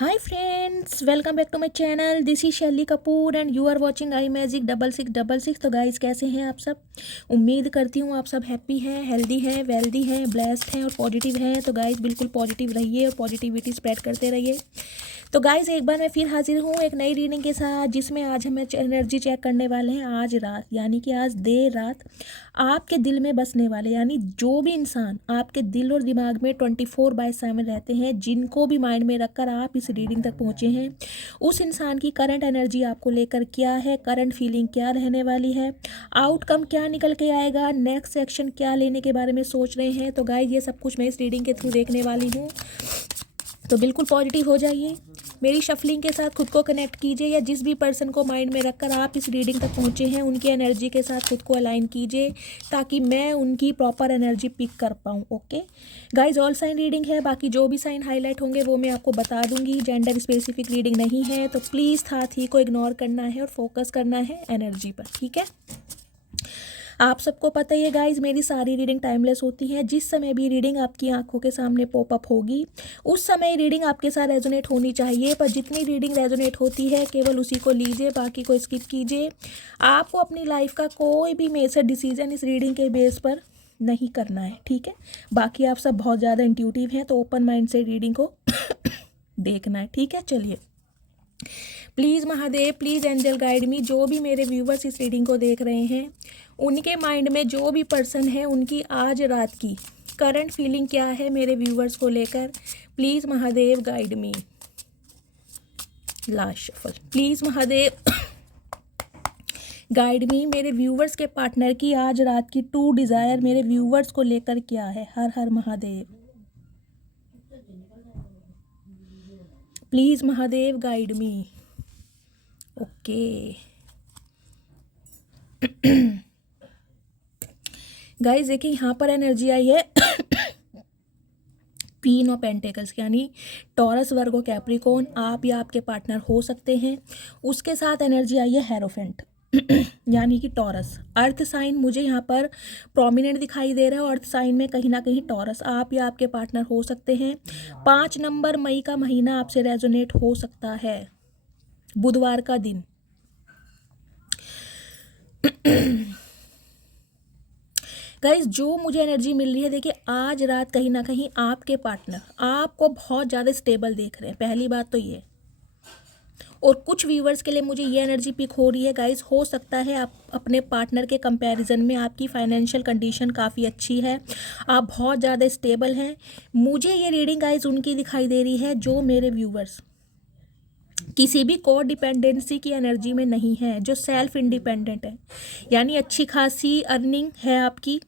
Hi friends, welcome back to my channel. This is Shaily Kapoor and you are watching I magic 6666। तो guys कैसे हैं आप सब। उम्मीद करती हूँ आप सब हैप्पी हैं, हेल्दी हैं, वेल्दी हैं, ब्लेस्ड हैं और पॉजिटिव हैं। तो गाइस बिल्कुल पॉजिटिव रहिए और पॉजिटिविटी स्प्रेड करते रहिए। तो गाइस एक बार मैं फिर हाजिर हूँ एक नई रीडिंग के साथ, जिसमें आज हम एनर्जी चेक करने वाले हैं। आज रात यानी कि आज देर रात आपके दिल में बसने वाले, यानी जो भी इंसान आपके दिल और दिमाग में 24/7 रहते हैं, जिनको भी माइंड में रखकर आप इस रीडिंग तक पहुँचे हैं, उस इंसान की करंट एनर्जी आपको लेकर क्या है, करंट फीलिंग क्या रहने वाली है, आउटकम क्या निकल के आएगा, नेक्स्ट एक्शन क्या लेने के बारे में सोच रहे हैं। तो गाइस ये सब कुछ मैं इस रीडिंग के थ्रू देखने वाली हूँ। तो बिल्कुल पॉजिटिव हो जाइए, मेरी शफलिंग के साथ खुद को कनेक्ट कीजिए, या जिस भी पर्सन को माइंड में रखकर आप इस रीडिंग तक पहुँचे हैं उनकी एनर्जी के साथ खुद को अलाइन कीजिए, ताकि मैं उनकी प्रॉपर एनर्जी पिक कर पाऊँ। Okay guys, all sign reading है, बाकी जो भी साइन हाईलाइट होंगे वो मैं आपको बता दूंगी। जेंडर स्पेसिफिक रीडिंग नहीं है, तो प्लीज़ साथ ही को इग्नोर करना है और फोकस करना है एनर्जी पर, ठीक है। आप सबको पता ही है गाइज, मेरी सारी रीडिंग टाइमलेस होती है। जिस समय भी रीडिंग आपकी आंखों के सामने पॉपअप होगी उस समय रीडिंग आपके साथ रेजोनेट होनी चाहिए, पर जितनी रीडिंग रेजोनेट होती है केवल उसी को लीजिए, बाकी को स्किप कीजिए। आपको अपनी लाइफ का कोई भी मेजर डिसीजन इस रीडिंग के बेस पर नहीं करना है, ठीक है। बाकी आप सब बहुत ज़्यादा इंट्यूटिव हैं, तो ओपन माइंड से रीडिंग को देखना है, ठीक है। चलिए, please Mahadev, please angel guide me. जो भी मेरे व्यूवर्स इस रीडिंग को देख रहे हैं, उनके माइंड में जो भी पर्सन है उनकी आज रात की करंट फीलिंग क्या है मेरे व्यूवर्स को लेकर, please Mahadev guide me. Last shuffle, please Mahadev guide मी। मेरे व्यूवर्स के पार्टनर की आज रात की टू डिज़ायर मेरे व्यूवर्स को लेकर क्या है। हर हर Mahadev, please Mahadev guide me. Okay guys देखिए, यहाँ पर एनर्जी आई है क्वीन ऑफ पेंटिकल्स, यानी टॉरस, वर्गो, कैप्रिकॉर्न, आप या आपके पार्टनर हो सकते हैं। उसके साथ एनर्जी आई है हेरोफेंट यानी कि टॉरस। अर्थ साइन मुझे यहाँ पर प्रोमिनेंट दिखाई दे रहा है, और अर्थ साइन में कहीं ना कहीं टॉरस आप या आपके पार्टनर हो सकते हैं। 5 नंबर मई का महीना आपसे रेजोनेट हो सकता है, बुधवार का दिन। गाइज जो मुझे एनर्जी मिल रही है, देखिए आज रात कहीं ना कहीं आपके पार्टनर आपको बहुत ज़्यादा स्टेबल देख रहे हैं, पहली बात तो ये। और कुछ व्यूवर्स के लिए मुझे ये एनर्जी पिक हो रही है गाइज, हो सकता है आप अपने पार्टनर के कंपैरिजन में आपकी फाइनेंशियल कंडीशन काफ़ी अच्छी है, आप बहुत ज़्यादा स्टेबल हैं। मुझे ये रीडिंग गाइज उनकी दिखाई दे रही है जो मेरे व्यूवर्स किसी भी को डिपेंडेंसी की एनर्जी में नहीं है, जो सेल्फ इंडिपेंडेंट है, यानी अच्छी खासी अर्निंग है आपकी,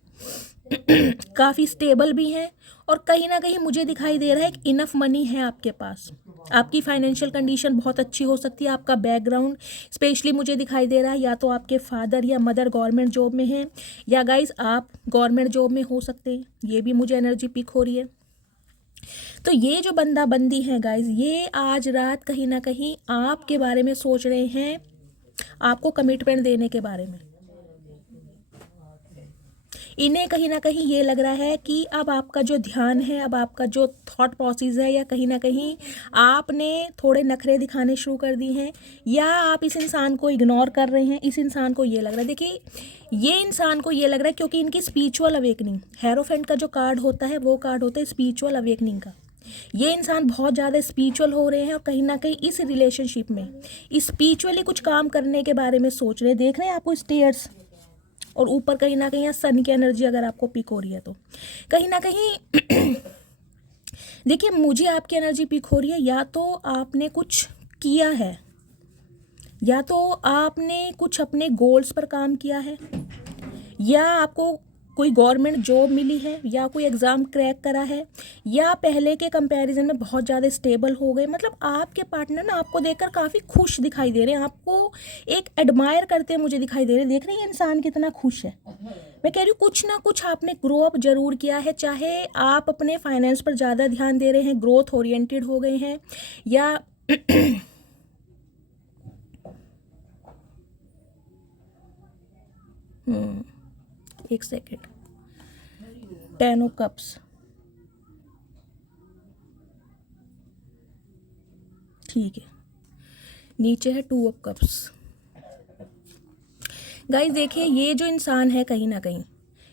काफ़ी स्टेबल भी हैं, और कहीं ना कहीं मुझे दिखाई दे रहा है कि इनफ मनी है आपके पास। आपकी फाइनेंशियल कंडीशन बहुत अच्छी हो सकती है। आपका बैकग्राउंड स्पेशली मुझे दिखाई दे रहा है, या तो आपके फादर या मदर गवर्नमेंट जॉब में हैं, या गाइस आप गवर्नमेंट जॉब में हो सकते हैं, ये भी मुझे एनर्जी पिक हो रही है। तो ये जो बंदा बंदी है गाइस, ये आज रात कहीं ना कहीं आपके बारे में सोच रहे हैं, आपको कमिटमेंट देने के बारे में। इन्हें कहीं ना कहीं ये लग रहा है कि अब आपका जो ध्यान है, अब आपका जो थॉट प्रोसेस है, या कहीं ना कहीं आपने थोड़े नखरे दिखाने शुरू कर दिए हैं, या आप इस इंसान को इग्नोर कर रहे हैं। इस इंसान को ये लग रहा है, देखिए ये इंसान को ये लग रहा है क्योंकि इनकी स्पिरिचुअल अवेकनिंग, हेरोफेंट का जो कार्ड होता है वो कार्ड होता है स्पिरिचुअल अवेकनिंग का। ये इंसान बहुत ज़्यादा स्पिरिचुअल हो रहे हैं, और कहीं ना कहीं इस रिलेशनशिप में स्पिरिचुअली कुछ काम करने के बारे में सोच रहे हैं। देख रहे हैं आपको स्टेयर्स, और ऊपर कहीं ना कहीं सन की एनर्जी अगर आपको पिक हो रही है, तो कहीं ना कहीं देखिए मुझे आपकी एनर्जी पिक हो रही है, या तो आपने कुछ किया है, या तो आपने कुछ अपने गोल्स पर काम किया है, या आपको कोई गवर्नमेंट जॉब मिली है, या कोई एग्ज़ाम क्रैक करा है, या पहले के कंपैरिजन में बहुत ज़्यादा स्टेबल हो गए। मतलब आपके पार्टनर ना आपको देखकर काफ़ी खुश दिखाई दे रहे हैं, आपको एक एडमायर करते मुझे दिखाई दे रहे हैं। देख रहे हैं इंसान कितना खुश है। मैं कह रही हूँ कुछ ना कुछ आपने ग्रो अप जरूर किया है, चाहे आप अपने फाइनेंस पर ज़्यादा ध्यान दे रहे हैं, ग्रोथ ओरिएंटेड हो गए हैं, या एक सेकेंड, 10 ऑफ कप्स, ठीक है, नीचे है 2 ऑफ कप्स। गाइस देखिए, ये जो इंसान है कहीं ना कहीं,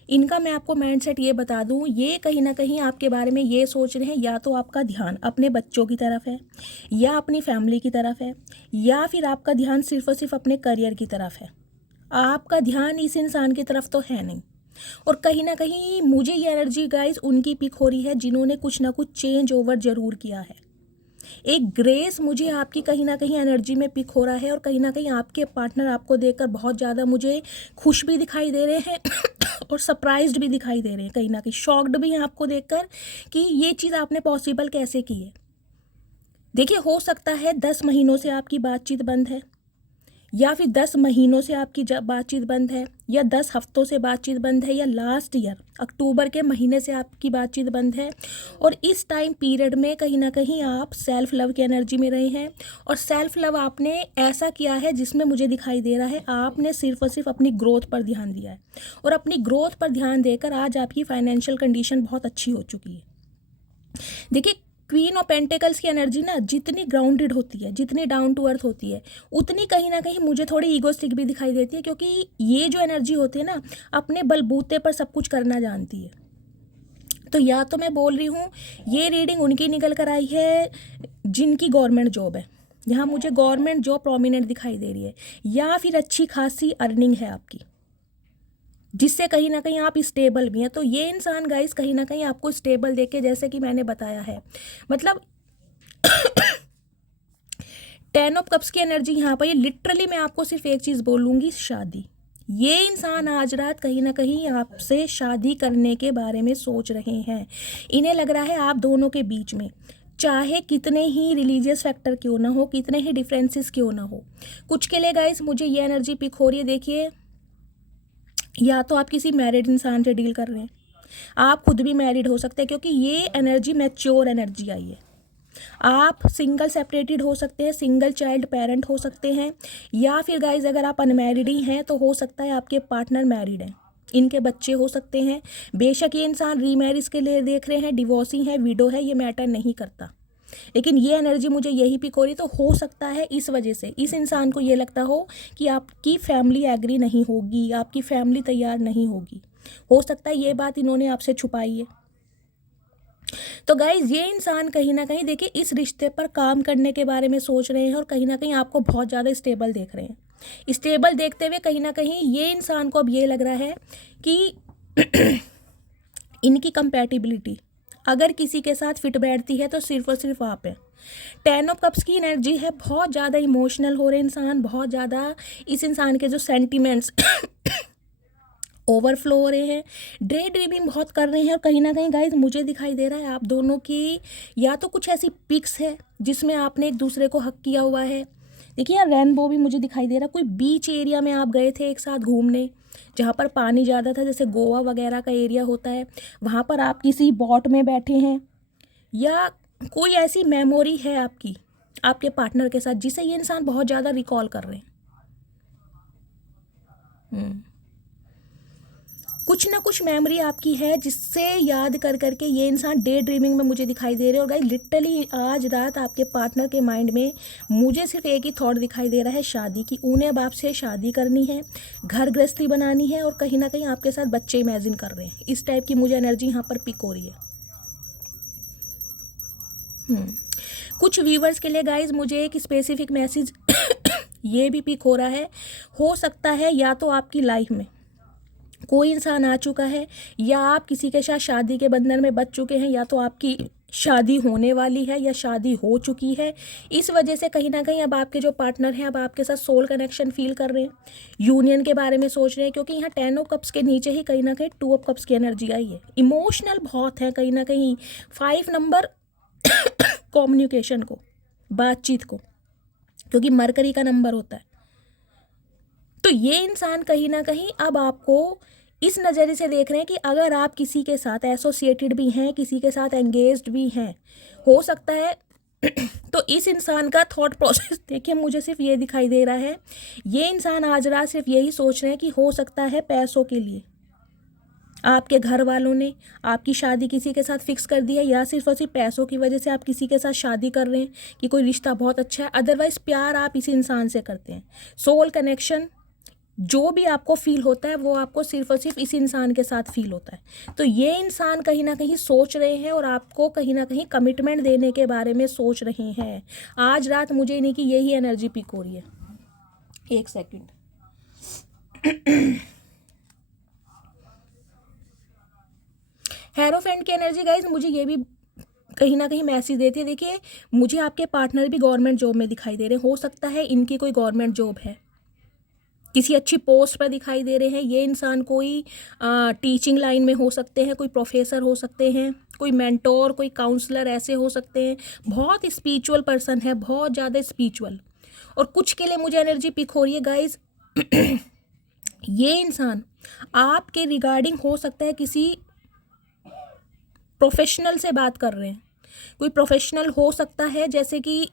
इनका मैं आपको माइंडसेट ये बता दूं, ये कहीं ना कहीं आपके बारे में ये सोच रहे हैं, या तो आपका ध्यान अपने बच्चों की तरफ है, या अपनी फैमिली की तरफ है, या फिर आपका ध्यान सिर्फ और सिर्फ अपने करियर की तरफ है। आपका ध्यान इस इंसान की तरफ तो है नहीं। और कहीं ना कहीं मुझे ये एनर्जी गाइस उनकी पिक हो रही है जिन्होंने कुछ ना कुछ चेंज ओवर जरूर किया है। एक ग्रेस मुझे आपकी कहीं ना कहीं एनर्जी में पिक हो रहा है, और कहीं ना कहीं आपके पार्टनर आपको देखकर बहुत ज़्यादा मुझे खुश भी दिखाई दे रहे हैं और सरप्राइज्ड भी दिखाई दे रहे हैं, कहीं ना कहीं शॉक्ड भी हैं आपको देखकर कि ये चीज़ आपने पॉसिबल कैसे की है। देखिए, हो सकता है 10 महीनों से आपकी बातचीत बंद है, या फिर 10 महीनों से आपकी बातचीत बंद है, या 10 हफ्तों से बातचीत बंद है, या लास्ट ईयर अक्टूबर के महीने से आपकी बातचीत बंद है। और इस टाइम पीरियड में कहीं ना कहीं आप सेल्फ लव की एनर्जी में रहे हैं, और सेल्फ लव आपने ऐसा किया है जिसमें मुझे दिखाई दे रहा है आपने सिर्फ और सिर्फ अपनी ग्रोथ पर ध्यान दिया है, और अपनी ग्रोथ पर ध्यान देकर आज आपकी फाइनेंशियल कंडीशन बहुत अच्छी हो चुकी है। देखिए, क्वीन ऑफ पेंटिकल्स की एनर्जी ना जितनी ग्राउंडेड होती है, जितनी डाउन टू अर्थ होती है, उतनी कहीं ना कहीं मुझे थोड़ी ईगोस्टिक भी दिखाई देती है, क्योंकि ये जो एनर्जी होती है ना, अपने बलबूते पर सब कुछ करना जानती है। तो या तो मैं बोल रही हूँ ये रीडिंग उनकी निकल कर आई है जिनकी गवर्नमेंट जॉब है, यहाँ मुझे गवर्नमेंट जॉब प्रोमिनेंट दिखाई दे रही है, या फिर अच्छी खासी अर्निंग है आपकी, जिससे कहीं ना कहीं आप स्टेबल भी हैं। तो ये इंसान गाइस कहीं ना कहीं आपको स्टेबल देके, जैसे कि मैंने बताया है, मतलब 10 ऑफ कप्स की एनर्जी यहाँ पर, ये लिटरली मैं आपको सिर्फ एक चीज़ बोलूँगी, शादी। ये इंसान आज रात कहीं ना कहीं आपसे शादी करने के बारे में सोच रहे हैं। इन्हें लग रहा है आप दोनों के बीच में, चाहे कितने ही रिलीजियस फैक्टर क्यों ना हो, कितने ही डिफरेंसेस क्यों ना हो, कुछ के लिए गाइस मुझे ये एनर्जी पिक हो रही है। देखिए, या तो आप किसी मैरिड इंसान से डील कर रहे हैं, आप खुद भी मैरिड हो सकते हैं, क्योंकि ये एनर्जी मैच्योर एनर्जी आई है। आप सिंगल सेपरेटेड हो सकते हैं, सिंगल चाइल्ड पेरेंट हो सकते हैं, या फिर गाइज अगर आप अनमैरिड ही हैं तो हो सकता है आपके पार्टनर मैरिड हैं, इनके बच्चे हो सकते हैं। बेशक ये इंसान रीमैरिज के लिए देख रहे हैं, डिवोर्सिंग है, विडो है, ये मैटर नहीं करता, लेकिन ये एनर्जी मुझे यही पिक हो रही। तो हो सकता है इस वजह से इस इंसान को ये लगता हो कि आपकी फैमिली एग्री नहीं होगी, आपकी फैमिली तैयार नहीं होगी। हो सकता है ये बात इन्होंने आपसे छुपाई है। तो गाइज ये इंसान कहीं ना कहीं देखिए इस रिश्ते पर काम करने के बारे में सोच रहे हैं, और कहीं ना कहीं आपको बहुत ज़्यादा स्टेबल देख रहे हैं। स्टेबल देखते हुए कहीं ना कहीं ये इंसान को अब ये लग रहा है कि इनकी कंपैटिबिलिटी अगर किसी के साथ फिट बैठती है तो सिर्फ और सिर्फ आप हैं। 10 ऑफ कप्स की एनर्जी है, बहुत ज़्यादा इमोशनल हो रहे इंसान, बहुत ज़्यादा इस इंसान के जो सेंटिमेंट्स ओवरफ्लो हो रहे हैं, डे ड्रीमिंग बहुत कर रहे हैं। और कहीं ना कहीं गाइज मुझे दिखाई दे रहा है आप दोनों की या तो कुछ ऐसी पिक्स है जिसमें आपने एक दूसरे को हक किया हुआ है। देखिए यार, रेनबो भी मुझे दिखाई दे रहा, कोई बीच एरिया में आप गए थे एक साथ घूमने, जहाँ पर पानी ज़्यादा था, जैसे गोवा वगैरह का एरिया होता है, वहाँ पर आप किसी बोट में बैठे हैं, या कोई ऐसी मेमोरी है आपकी आपके पार्टनर के साथ जिसे ये इंसान बहुत ज़्यादा रिकॉल कर रहे हैं। कुछ ना कुछ मेमोरी आपकी है जिससे याद कर करके ये इंसान डे ड्रीमिंग में मुझे दिखाई दे रहे हैं। और गाइस लिटरली आज रात आपके पार्टनर के माइंड में मुझे सिर्फ एक ही थॉट दिखाई दे रहा है, शादी की। उन्हें अब आपसे शादी करनी है, घर गृहस्थी बनानी है, और कहीं ना कहीं आपके साथ बच्चे इमेजिन कर रहे हैं। इस टाइप की मुझे एनर्जी यहाँ पर पिक हो रही है। कुछ व्यूवर्स के लिए गाइज मुझे एक स्पेसिफिक मैसेज ये भी पिक हो रहा है, हो सकता है या तो आपकी लाइफ में कोई इंसान आ चुका है, या आप किसी के साथ शादी के बंधन में बंध चुके हैं, या तो आपकी शादी होने वाली है या शादी हो चुकी है। इस वजह से कहीं ना कहीं अब आपके जो पार्टनर हैं अब आपके साथ सोल कनेक्शन फील कर रहे हैं, यूनियन के बारे में सोच रहे हैं, क्योंकि यहाँ 10 ऑफ कप्स के नीचे ही कहीं ना कहीं 2 ऑफ कप्स की एनर्जी आई है। इमोशनल बहुत है कहीं ना कहीं। 5 नंबर कम्युनिकेशन को, बातचीत को, क्योंकि मरकरी का नंबर होता है। तो ये इंसान कहीं ना कहीं अब आपको इस नज़रिए से देख रहे हैं कि अगर आप किसी के साथ एसोसिएटेड भी हैं, किसी के साथ एंगेज्ड भी हैं, हो सकता है तो इस इंसान का थॉट प्रोसेस देखिए मुझे सिर्फ ये दिखाई दे रहा है, ये इंसान आज रात सिर्फ यही सोच रहे हैं कि हो सकता है पैसों के लिए आपके घर वालों ने आपकी शादी किसी के साथ फिक्स कर दी है, या सिर्फ और सिर्फ पैसों की वजह से आप किसी के साथ शादी कर रहे हैं कि कोई रिश्ता बहुत अच्छा है, अदरवाइज़ प्यार आप इसी इंसान से करते हैं। सोल कनेक्शन जो भी आपको फील होता है वो आपको सिर्फ और सिर्फ इस इंसान के साथ फील होता है। तो ये इंसान कहीं ना कहीं सोच रहे हैं और आपको कहीं ना कहीं कमिटमेंट देने के बारे में सोच रहे हैं। आज रात मुझे इन्हीं की यही एनर्जी पिक हो रही है। एक सेकंड। हेरोफेंट की एनर्जी गाइज मुझे ये भी कहीं ना कहीं मैसेज देती है। देखिए, मुझे आपके पार्टनर भी गवर्नमेंट जॉब में दिखाई दे रहे हैं। हो सकता है इनकी कोई गवर्नमेंट जॉब है, किसी अच्छी पोस्ट पर दिखाई दे रहे हैं। ये इंसान कोई टीचिंग लाइन में हो सकते हैं, कोई प्रोफेसर हो सकते हैं, कोई मेंटोर, कोई काउंसलर ऐसे हो सकते हैं। बहुत स्पिरिचुअल पर्सन है, बहुत ज़्यादा स्पिरिचुअल। और कुछ के लिए मुझे एनर्जी पिक हो रही है गाइज। ये इंसान आपके रिगार्डिंग हो सकता है किसी प्रोफेशनल से बात कर रहे हैं। कोई प्रोफेशनल हो सकता है जैसे कि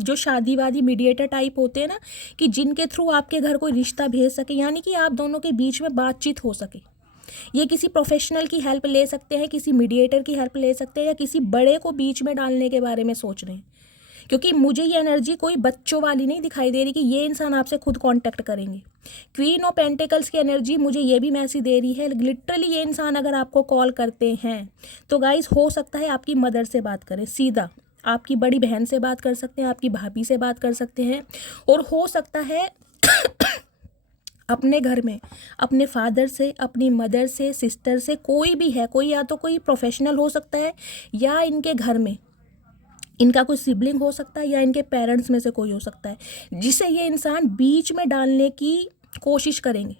जो शादीवादी मीडिएटर टाइप होते हैं ना, कि जिनके थ्रू आपके घर कोई रिश्ता भेज सके, यानी कि आप दोनों के बीच में बातचीत हो सके। ये किसी प्रोफेशनल की हेल्प ले सकते हैं, किसी मीडिएटर की हेल्प ले सकते हैं, या किसी बड़े को बीच में डालने के बारे में सोच रहे हैं। क्योंकि मुझे ये एनर्जी कोई बच्चों वाली नहीं दिखाई दे रही कि ये इंसान आपसे खुद कांटेक्ट करेंगे। क्वीन ऑफ पेंटिकल्स की एनर्जी मुझे ये भी मैसेज दे रही है, लिटरली ये इंसान अगर आपको कॉल करते हैं तो गाइस हो सकता है आपकी मदर से बात करें सीधा, आपकी बड़ी बहन से बात कर सकते हैं, आपकी भाभी से बात कर सकते हैं, और हो सकता है अपने घर में अपने फादर से, अपनी मदर से, सिस्टर से, कोई भी है, कोई या तो कोई प्रोफेशनल हो सकता है, या इनके घर में इनका कोई सिबलिंग हो सकता है, या इनके पेरेंट्स में से कोई हो सकता है जिसे ये इंसान बीच में डालने की कोशिश करेंगे।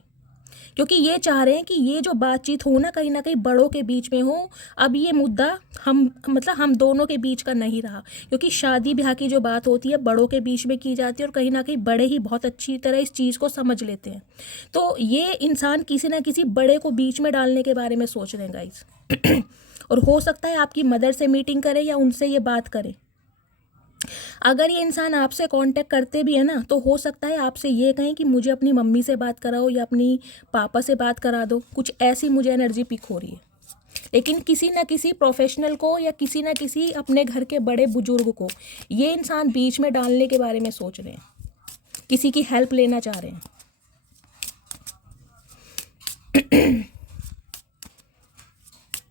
क्योंकि ये चाह रहे हैं कि ये जो बातचीत हो ना कहीं बड़ों के बीच में हो। अब ये मुद्दा हम दोनों के बीच का नहीं रहा, क्योंकि शादी ब्याह की जो बात होती है बड़ों के बीच में की जाती है, और कहीं ना कहीं बड़े ही बहुत अच्छी तरह इस चीज़ को समझ लेते हैं। तो ये इंसान किसी ना किसी बड़े को बीच में डालने के बारे में सोच रहे हैं गाइस। और हो सकता है आपकी मदर से मीटिंग करे या उनसे ये बात करे। अगर ये इंसान आपसे कांटेक्ट करते भी है ना, तो हो सकता है आपसे ये कहें कि मुझे अपनी मम्मी से बात कराओ या अपनी पापा से बात करा दो। कुछ ऐसी मुझे एनर्जी पिक हो रही है। लेकिन किसी ना किसी प्रोफेशनल को या किसी ना किसी अपने घर के बड़े बुजुर्ग को ये इंसान बीच में डालने के बारे में सोच रहे हैं, किसी की हेल्प लेना चाह रहे हैं।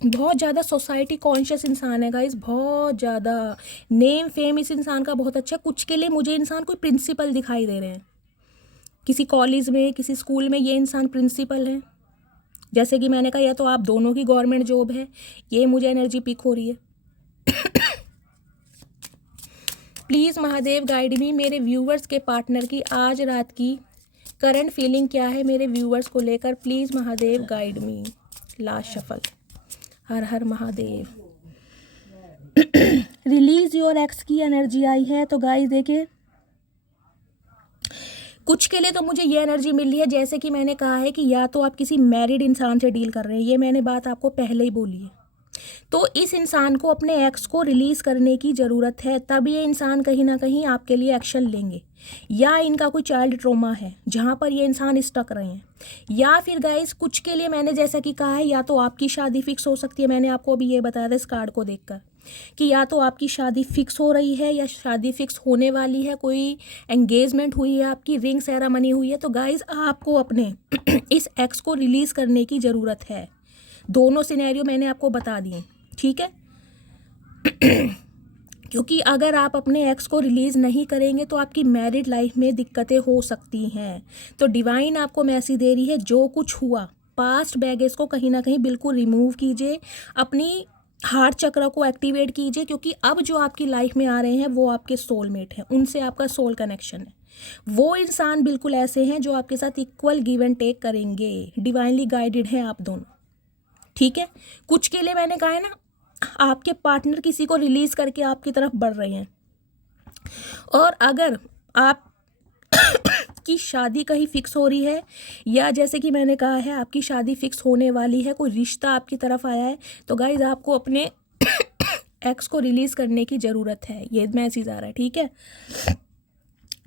बहुत ज़्यादा सोसाइटी कॉन्शियस इंसान है गाइस, बहुत ज़्यादा नेम फेम इस इंसान का बहुत अच्छा है। कुछ के लिए मुझे इंसान कोई प्रिंसिपल दिखाई दे रहे हैं, किसी कॉलेज में, किसी स्कूल में ये इंसान प्रिंसिपल है। जैसे कि मैंने कहा, या तो आप दोनों की गवर्नमेंट जॉब है, ये मुझे एनर्जी पिक हो रही है। प्लीज़ महादेव गाइड मी, मेरे व्यूवर्स के पार्टनर की आज रात की करंट फीलिंग क्या है मेरे व्यूवर्स को लेकर। Please Mahadev guide me. Last shuffle. हर हर महादेव। रिलीज योर एक्स की एनर्जी आई है। तो गाइस देखिए, कुछ के लिए तो मुझे ये एनर्जी मिल रही है, जैसे कि मैंने कहा है कि या तो आप किसी मैरिड इंसान से डील कर रहे हैं, ये मैंने बात आपको पहले ही बोली है। तो इस इंसान को अपने एक्स को रिलीज़ करने की ज़रूरत है, तब ये इंसान कहीं ना कहीं आपके लिए एक्शन लेंगे। या इनका कोई चाइल्ड ट्रॉमा है जहाँ पर ये इंसान स्टक रहे हैं, या फिर गाइस कुछ के लिए मैंने जैसा कि कहा है, या तो आपकी शादी फिक्स हो सकती है। मैंने आपको अभी ये बताया था इस कार्ड को देखकर कि या तो आपकी शादी फिक्स हो रही है या शादी फिक्स होने वाली है, कोई एंगेजमेंट हुई है, आपकी रिंग सेरेमनी हुई है। तो गाइस आपको अपने इस एक्स को रिलीज़ करने की ज़रूरत है। दोनों सिनेरियो मैंने आपको बता दिए, ठीक है। क्योंकि अगर आप अपने एक्स को रिलीज़ नहीं करेंगे तो आपकी मैरिड लाइफ में दिक्कतें हो सकती हैं। तो डिवाइन आपको मैसेज दे रही है, जो कुछ हुआ पास्ट बैगेज को कहीं ना कहीं बिल्कुल रिमूव कीजिए, अपनी हार्ट चक्र को एक्टिवेट कीजिए, क्योंकि अब जो आपकी लाइफ में आ रहे हैं वो आपके सोलमेट हैं, उनसे आपका सोल कनेक्शन है। वो इंसान बिल्कुल ऐसे हैं जो आपके साथ इक्वल गिव एंड टेक करेंगे। डिवाइनली गाइडेड हैं आप दोनों, ठीक है। कुछ के लिए मैंने कहा है ना, आपके पार्टनर किसी को रिलीज़ करके आपकी तरफ बढ़ रहे हैं, और अगर आप की शादी कहीं फिक्स हो रही है, या जैसे कि मैंने कहा है आपकी शादी फिक्स होने वाली है, कोई रिश्ता आपकी तरफ आया है, तो गाइज आपको अपने एक्स को रिलीज़ करने की ज़रूरत है। ये मैसेज आ रहा है, ठीक है।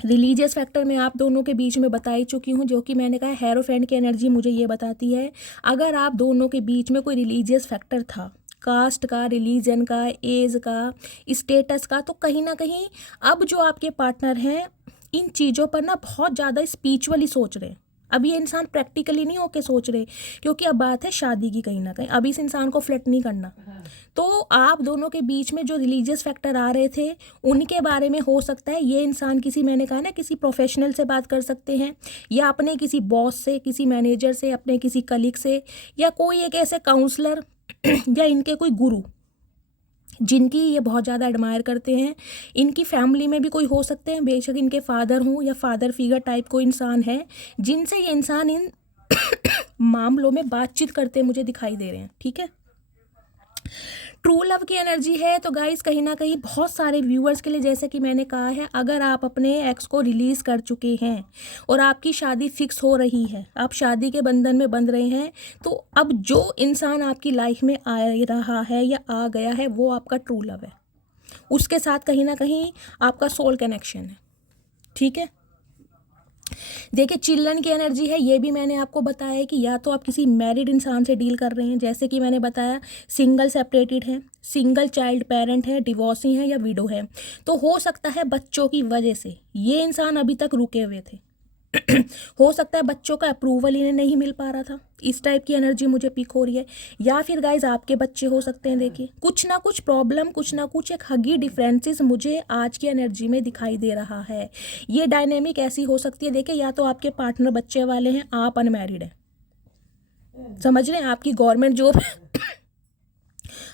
रिलीजियस फैक्टर मैं आप दोनों के बीच में बता ही चुकी हूँ, जो कि मैंने कहा हेरोफेंट की एनर्जी मुझे ये बताती है, अगर आप दोनों के बीच में कोई रिलीजियस फैक्टर था, कास्ट का, रिलीजन का, एज का, स्टेटस का, तो कहीं ना कहीं अब जो आपके पार्टनर हैं इन चीज़ों पर ना बहुत ज़्यादा स्पिरिचुअली सोच रहे हैं। अब ये इंसान प्रैक्टिकली नहीं होके सोच रहे, क्योंकि अब बात है शादी की कहीं ना कहीं, अब इस इंसान को फ्लर्ट नहीं करना। तो आप दोनों के बीच में जो रिलीजियस फैक्टर आ रहे थे उनके बारे में हो सकता है ये इंसान किसी, मैंने कहा ना, किसी प्रोफेशनल से बात कर सकते हैं, या अपने किसी बॉस से, किसी मैनेजर से, अपने किसी कलीग से, या कोई एक ऐसे काउंसलर या इनके कोई गुरु जिनकी ये बहुत ज़्यादा एडमायर करते हैं। इनकी फैमिली में भी कोई हो सकते हैं, बेशक इनके फादर हों या फादर फिगर टाइप कोई इंसान है जिनसे ये इंसान इन मामलों में बातचीत करते मुझे दिखाई दे रहे हैं। ठीक है, ट्रू लव की एनर्जी है तो गाइस कहीं ना कहीं बहुत सारे व्यूअर्स के लिए, जैसे कि मैंने कहा है, अगर आप अपने एक्स को रिलीज़ कर चुके हैं और आपकी शादी फिक्स हो रही है, आप शादी के बंधन में बंध रहे हैं, तो अब जो इंसान आपकी लाइफ में आ रहा है या आ गया है वो आपका ट्रू लव है, उसके साथ कहीं ना कहीं आपका सोल कनेक्शन है। ठीक है, देखिए चिल्ड्रन की एनर्जी है, ये भी मैंने आपको बताया है कि या तो आप किसी मैरिड इंसान से डील कर रहे हैं, जैसे कि मैंने बताया सिंगल सेपरेटेड है, सिंगल चाइल्ड पेरेंट है, डिवोर्सी है या विडो है, तो हो सकता है बच्चों की वजह से ये इंसान अभी तक रुके हुए थे। हो सकता है बच्चों का अप्रूवल इन्हें नहीं मिल पा रहा था, इस टाइप की एनर्जी मुझे पिक हो रही है। या फिर गाइज आपके बच्चे हो सकते हैं, देखिए कुछ ना कुछ प्रॉब्लम, कुछ ना कुछ एक हगी डिफरेंसेस मुझे आज की एनर्जी में दिखाई दे रहा है। ये डायनेमिक ऐसी हो सकती है, देखिए या तो आपके पार्टनर बच्चे वाले हैं, आप अनमैरिड हैं, समझ रहे हैं, आपकी गवर्नमेंट जॉब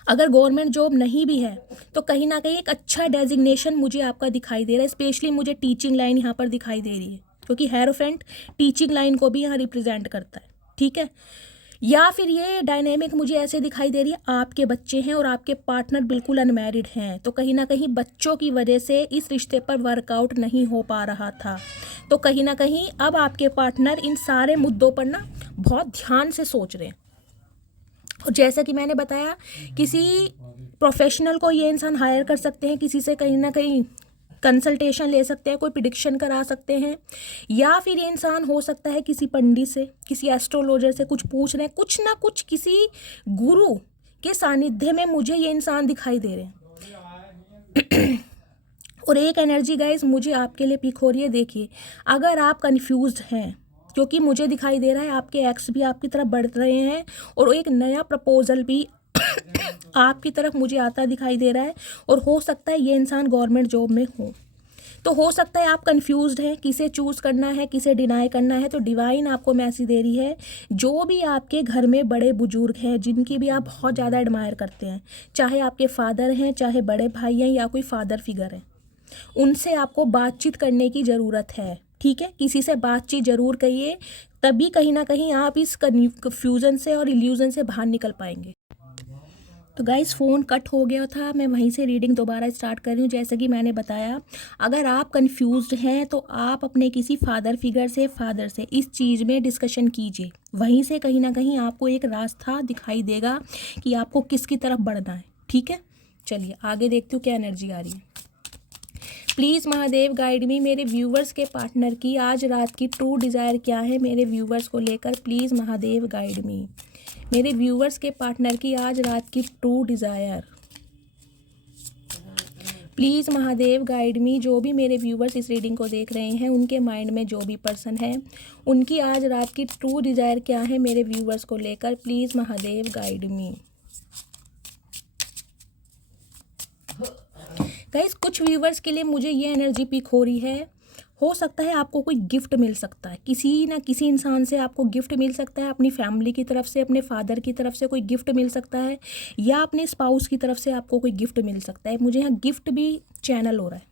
अगर गवर्नमेंट जॉब नहीं भी है तो कहीं ना कहीं एक अच्छा डेजिग्नेशन मुझे आपका दिखाई दे रहा है। स्पेशली मुझे टीचिंग लाइन यहाँ पर दिखाई दे रही है, क्योंकि हेरोफेंट टीचिंग लाइन को भी यहाँ रिप्रेजेंट करता है। ठीक है, या फिर ये डायनेमिक मुझे ऐसे दिखाई दे रही है, आपके बच्चे हैं और आपके पार्टनर बिल्कुल अनमैरिड हैं, तो कहीं ना कहीं बच्चों की वजह से इस रिश्ते पर वर्कआउट नहीं हो पा रहा था। तो कहीं ना कहीं अब आपके पार्टनर इन सारे मुद्दों पर ना बहुत ध्यान से सोच रहे हैं। और जैसा कि मैंने बताया, किसी प्रोफेशनल को ये इंसान हायर कर सकते हैं, किसी से कहीं ना कहीं कंसल्टेशन ले सकते हैं, कोई प्रिडिक्शन करा सकते हैं, या फिर ये इंसान हो सकता है किसी पंडित से, किसी एस्ट्रोलॉजर से कुछ पूछ रहे हैं, कुछ ना कुछ किसी गुरु के सानिध्य में मुझे ये इंसान दिखाई दे रहे हैं। और एक एनर्जी गाइस मुझे आपके लिए पिक हो रही है, देखिए अगर आप कंफ्यूज्ड हैं, क्योंकि मुझे दिखाई दे रहा है आपके एक्स भी आपकी तरफ बढ़ रहे हैं और एक नया प्रपोजल भी आपकी तरफ मुझे आता दिखाई दे रहा है, और हो सकता है ये इंसान गवर्नमेंट जॉब में हो सकता है आप कंफ्यूज्ड हैं, किसे चूज़ करना है, किसे डिनाई करना है। तो डिवाइन आपको मैसेज दे रही है, जो भी आपके घर में बड़े बुजुर्ग हैं, जिनकी भी आप बहुत ज़्यादा एडमायर करते हैं, चाहे आपके फादर हैं, चाहे बड़े भाई हैं, या कोई फादर फिगर है, उनसे आपको बातचीत करने की ज़रूरत है। ठीक है, किसी से बातचीत ज़रूर करिए, तभी कहीं ना कहीं आप इस कन्फ्यूज़न से और इल्यूज़न से बाहर निकल पाएंगे। तो गाइस फ़ोन कट हो गया था, मैं वहीं से रीडिंग दोबारा स्टार्ट कर रही हूँ। जैसे कि मैंने बताया, अगर आप कंफ्यूज्ड हैं तो आप अपने किसी फादर फिगर से, फादर से इस चीज़ में डिस्कशन कीजिए, वहीं से कहीं ना कहीं आपको एक रास्ता दिखाई देगा कि आपको किसकी तरफ बढ़ना है। ठीक है, चलिए आगे देखती हूँ क्या एनर्जी आ रही है। प्लीज़ महादेव गाइड मी, मेरे व्यूवर्स के पार्टनर की आज रात की ट्रू डिज़ायर क्या है मेरे व्यूवर्स को लेकर। प्लीज़ महादेव गाइड मी, मेरे व्यूवर्स के पार्टनर की आज रात की true desire. Please Mahadev guide मी, जो भी मेरे व्यूवर्स इस रीडिंग को देख रहे हैं, उनके माइंड में जो भी पर्सन है, उनकी आज रात की ट्रू डिज़ायर क्या है मेरे व्यूवर्स को लेकर। Please Mahadev guide me. Guys कुछ व्यूवर्स के लिए मुझे ये एनर्जी पिक हो रही है, हो सकता है आपको कोई गिफ्ट मिल सकता है, किसी ना किसी इंसान से आपको गिफ्ट मिल सकता है, अपनी फैमिली की तरफ से, अपने फादर की तरफ से कोई गिफ्ट मिल सकता है, या अपने स्पाउस की तरफ से आपको कोई गिफ्ट मिल सकता है। मुझे यहाँ गिफ्ट भी चैनल हो रहा है।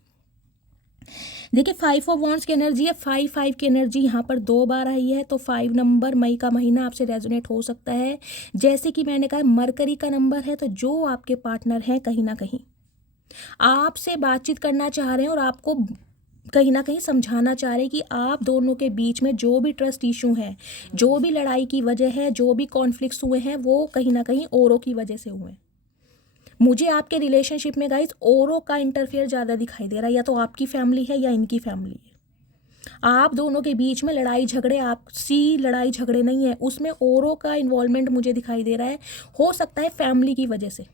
देखिए 5 ऑफ वॉन्ड्स की एनर्जी है, 5 की एनर्जी यहाँ पर 2 बार आई है, तो 5 नंबर मई का महीना आपसे रेजोनेट हो सकता है। जैसे कि मैंने कहा मरकरी का नंबर है, तो जो आपके पार्टनर हैं कहीं ना कहीं आपसे बातचीत करना चाह रहे हैं और आपको कहीं ना कहीं समझाना चाह रहे हैं कि आप दोनों के बीच में जो भी ट्रस्ट इशू है, जो भी लड़ाई की वजह है, जो भी कॉन्फ्लिक्ट्स हुए हैं, वो कहीं ना कहीं औरों की वजह से हुए हैं। मुझे आपके रिलेशनशिप में गाइस औरों का इंटरफेयर ज़्यादा दिखाई दे रहा है, या तो आपकी फैमिली है या इनकी फैमिली है। आप दोनों के बीच में लड़ाई झगड़े, आपसी लड़ाई झगड़े नहीं है, उसमें औरों का इन्वॉल्वमेंट मुझे दिखाई दे रहा है। हो सकता है फैमिली की वजह से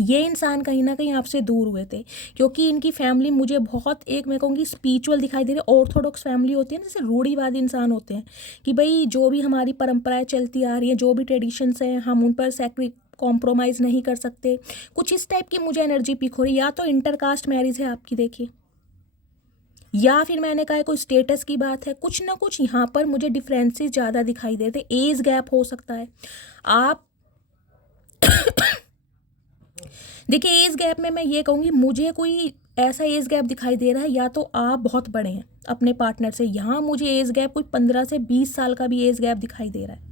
ये इंसान कहीं ना कहीं आपसे दूर हुए थे, क्योंकि इनकी फैमिली मुझे बहुत, एक मैं कहूँगी स्पिरिचुअल दिखाई दे रही है। ऑर्थोडॉक्स फैमिली होती है ना, जैसे रूढ़िवादी इंसान होते हैं कि भाई जो भी हमारी परंपराएं चलती आ रही हैं, जो भी ट्रेडिशंस हैं, हम उन पर कॉम्प्रोमाइज़ नहीं कर सकते। कुछ इस टाइप की मुझे एनर्जी पिक हो रही है। या तो इंटरकास्ट मैरिज है आपकी, देखिए, या फिर मैंने कहा कोई स्टेटस की बात है। कुछ ना कुछ यहाँ पर मुझे डिफरेंसेस ज़्यादा दिखाई दे रहे थे। एज गैप हो सकता है। आप देखिए, एज गैप में मैं ये कहूँगी, मुझे कोई ऐसा एज गैप दिखाई दे रहा है, या तो आप बहुत बड़े हैं अपने पार्टनर से। यहाँ मुझे एज गैप कोई 15 से 20 साल का भी एज गैप दिखाई दे रहा है,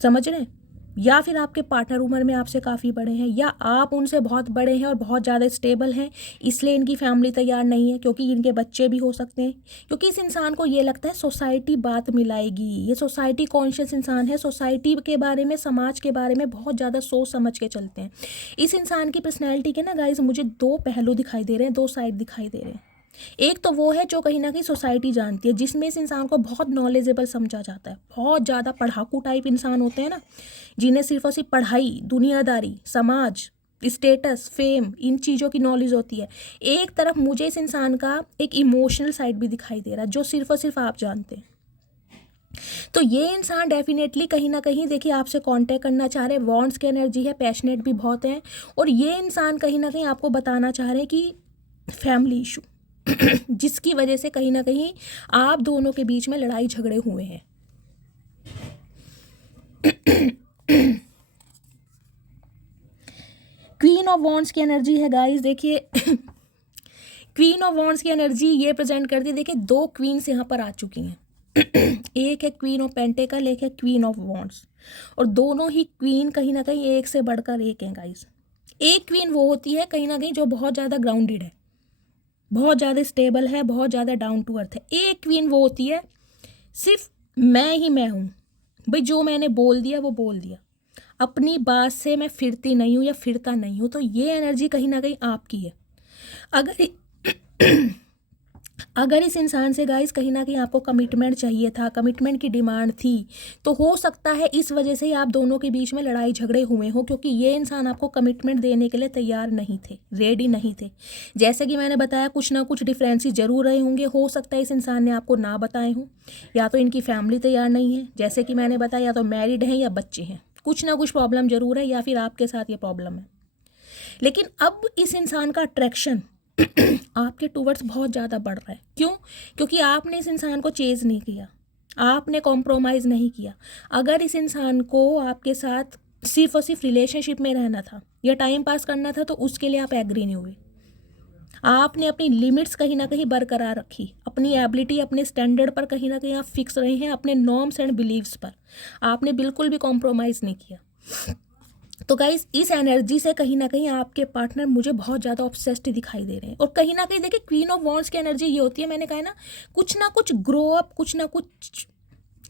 समझ रहे हैं। या फिर आपके पार्टनर उम्र में आपसे काफ़ी बड़े हैं, या आप उनसे बहुत बड़े हैं और बहुत ज़्यादा स्टेबल हैं, इसलिए इनकी फैमिली तैयार नहीं है, क्योंकि इनके बच्चे भी हो सकते हैं। क्योंकि इस इंसान को ये लगता है सोसाइटी बात मिलाएगी। ये सोसाइटी कॉन्शियस इंसान है, सोसाइटी के बारे में, समाज के बारे में बहुत ज़्यादा सोच समझ के चलते हैं। इस इंसान की पर्सनैलिटी के ना गाइज मुझे दो पहलू दिखाई दे रहे हैं, दो साइड दिखाई दे रहे हैं। एक तो वो है जो कहीं ना कहीं सोसाइटी जानती है, जिसमें इस इंसान को बहुत नॉलेजेबल समझा जाता है। बहुत ज़्यादा पढ़ाकू टाइप इंसान होते हैं ना, जिन्हें सिर्फ और सिर्फ पढ़ाई, दुनियादारी, समाज, स्टेटस, फेम, इन चीज़ों की नॉलेज होती है। एक तरफ मुझे इस इंसान का एक इमोशनल साइड भी दिखाई दे रहा है, जो सिर्फ और सिर्फ आप जानते हैं। तो ये इंसान डेफिनेटली कहीं ना कहीं देखिए आपसे कांटेक्ट करना चाह रहे हैं। वॉन्ट्स की एनर्जी है, पैशनेट भी बहुत हैं, और ये इंसान कहीं ना कहीं आपको बताना चाह रहे हैं कि फैमिली इशू जिसकी वजह से कहीं ना कहीं आप दोनों के बीच में लड़ाई झगड़े हुए हैं। क्वीन ऑफ वॉन्ड्स की एनर्जी है गाइस, देखिए क्वीन ऑफ वॉन्ड्स की एनर्जी ये प्रेजेंट करती है। देखिए, दो क्वींस यहाँ पर आ चुकी हैं। एक है क्वीन ऑफ पेंटेकल, एक है क्वीन ऑफ वॉन्ड्स, और दोनों ही क्वीन कहीं ना कहीं एक से बढ़कर एक हैं गाइस। एक क्वीन वो होती है कहीं ना कहीं जो बहुत ज़्यादा ग्राउंडेड है, बहुत ज़्यादा स्टेबल है, बहुत ज़्यादा डाउन टू अर्थ है। एक क्वीन वो होती है सिर्फ मैं ही मैं हूँ, भाई जो मैंने बोल दिया वो बोल दिया, अपनी बात से मैं फिरती नहीं हूँ या फिरता नहीं हूँ। तो ये एनर्जी कहीं ना कहीं आपकी है। अगर अगर इस इंसान से गाइस कहीं ना कहीं आपको कमिटमेंट चाहिए था, कमिटमेंट की डिमांड थी, तो हो सकता है इस वजह से ही आप दोनों के बीच में लड़ाई झगड़े हुए हो, क्योंकि ये इंसान आपको कमिटमेंट देने के लिए तैयार नहीं थे, रेडी नहीं थे। जैसे कि मैंने बताया, कुछ ना कुछ डिफरेंसेस जरूर रहे होंगे। हो सकता है इस इंसान ने आपको ना बताए हों, या तो इनकी फैमिली तैयार नहीं है, जैसे कि मैंने बताया, या तो मैरिड हैं या बच्चे हैं। कुछ ना कुछ प्रॉब्लम जरूर है, या फिर आपके साथ ये प्रॉब्लम है। लेकिन अब इस इंसान का अट्रैक्शन आपके टूवर्ड्स बहुत ज़्यादा बढ़ रहा है। क्यों? क्योंकि आपने इस इंसान को चेज़ नहीं किया, आपने कॉम्प्रोमाइज़ नहीं किया। अगर इस इंसान को आपके साथ सिर्फ और सिर्फ रिलेशनशिप में रहना था या टाइम पास करना था, तो उसके लिए आप एग्री नहीं हुए। आपने अपनी लिमिट्स कहीं ना कहीं बरकरार रखी, अपनी एबिलिटी, अपने स्टैंडर्ड पर कहीं ना कहीं आप फिक्स रहे हैं, अपने नॉर्म्स एंड बिलीव्स पर आपने बिल्कुल भी कॉम्प्रोमाइज़ नहीं किया। तो गाइस, इस एनर्जी से कहीं ना कहीं आपके पार्टनर मुझे बहुत ज़्यादा ऑब्सेस्ड दिखाई दे रहे हैं। और कहीं ना कहीं देखिए, क्वीन ऑफ वॉन्ड्स की एनर्जी ये होती है, मैंने कहा ना कुछ ग्रो अप, कुछ ना कुछ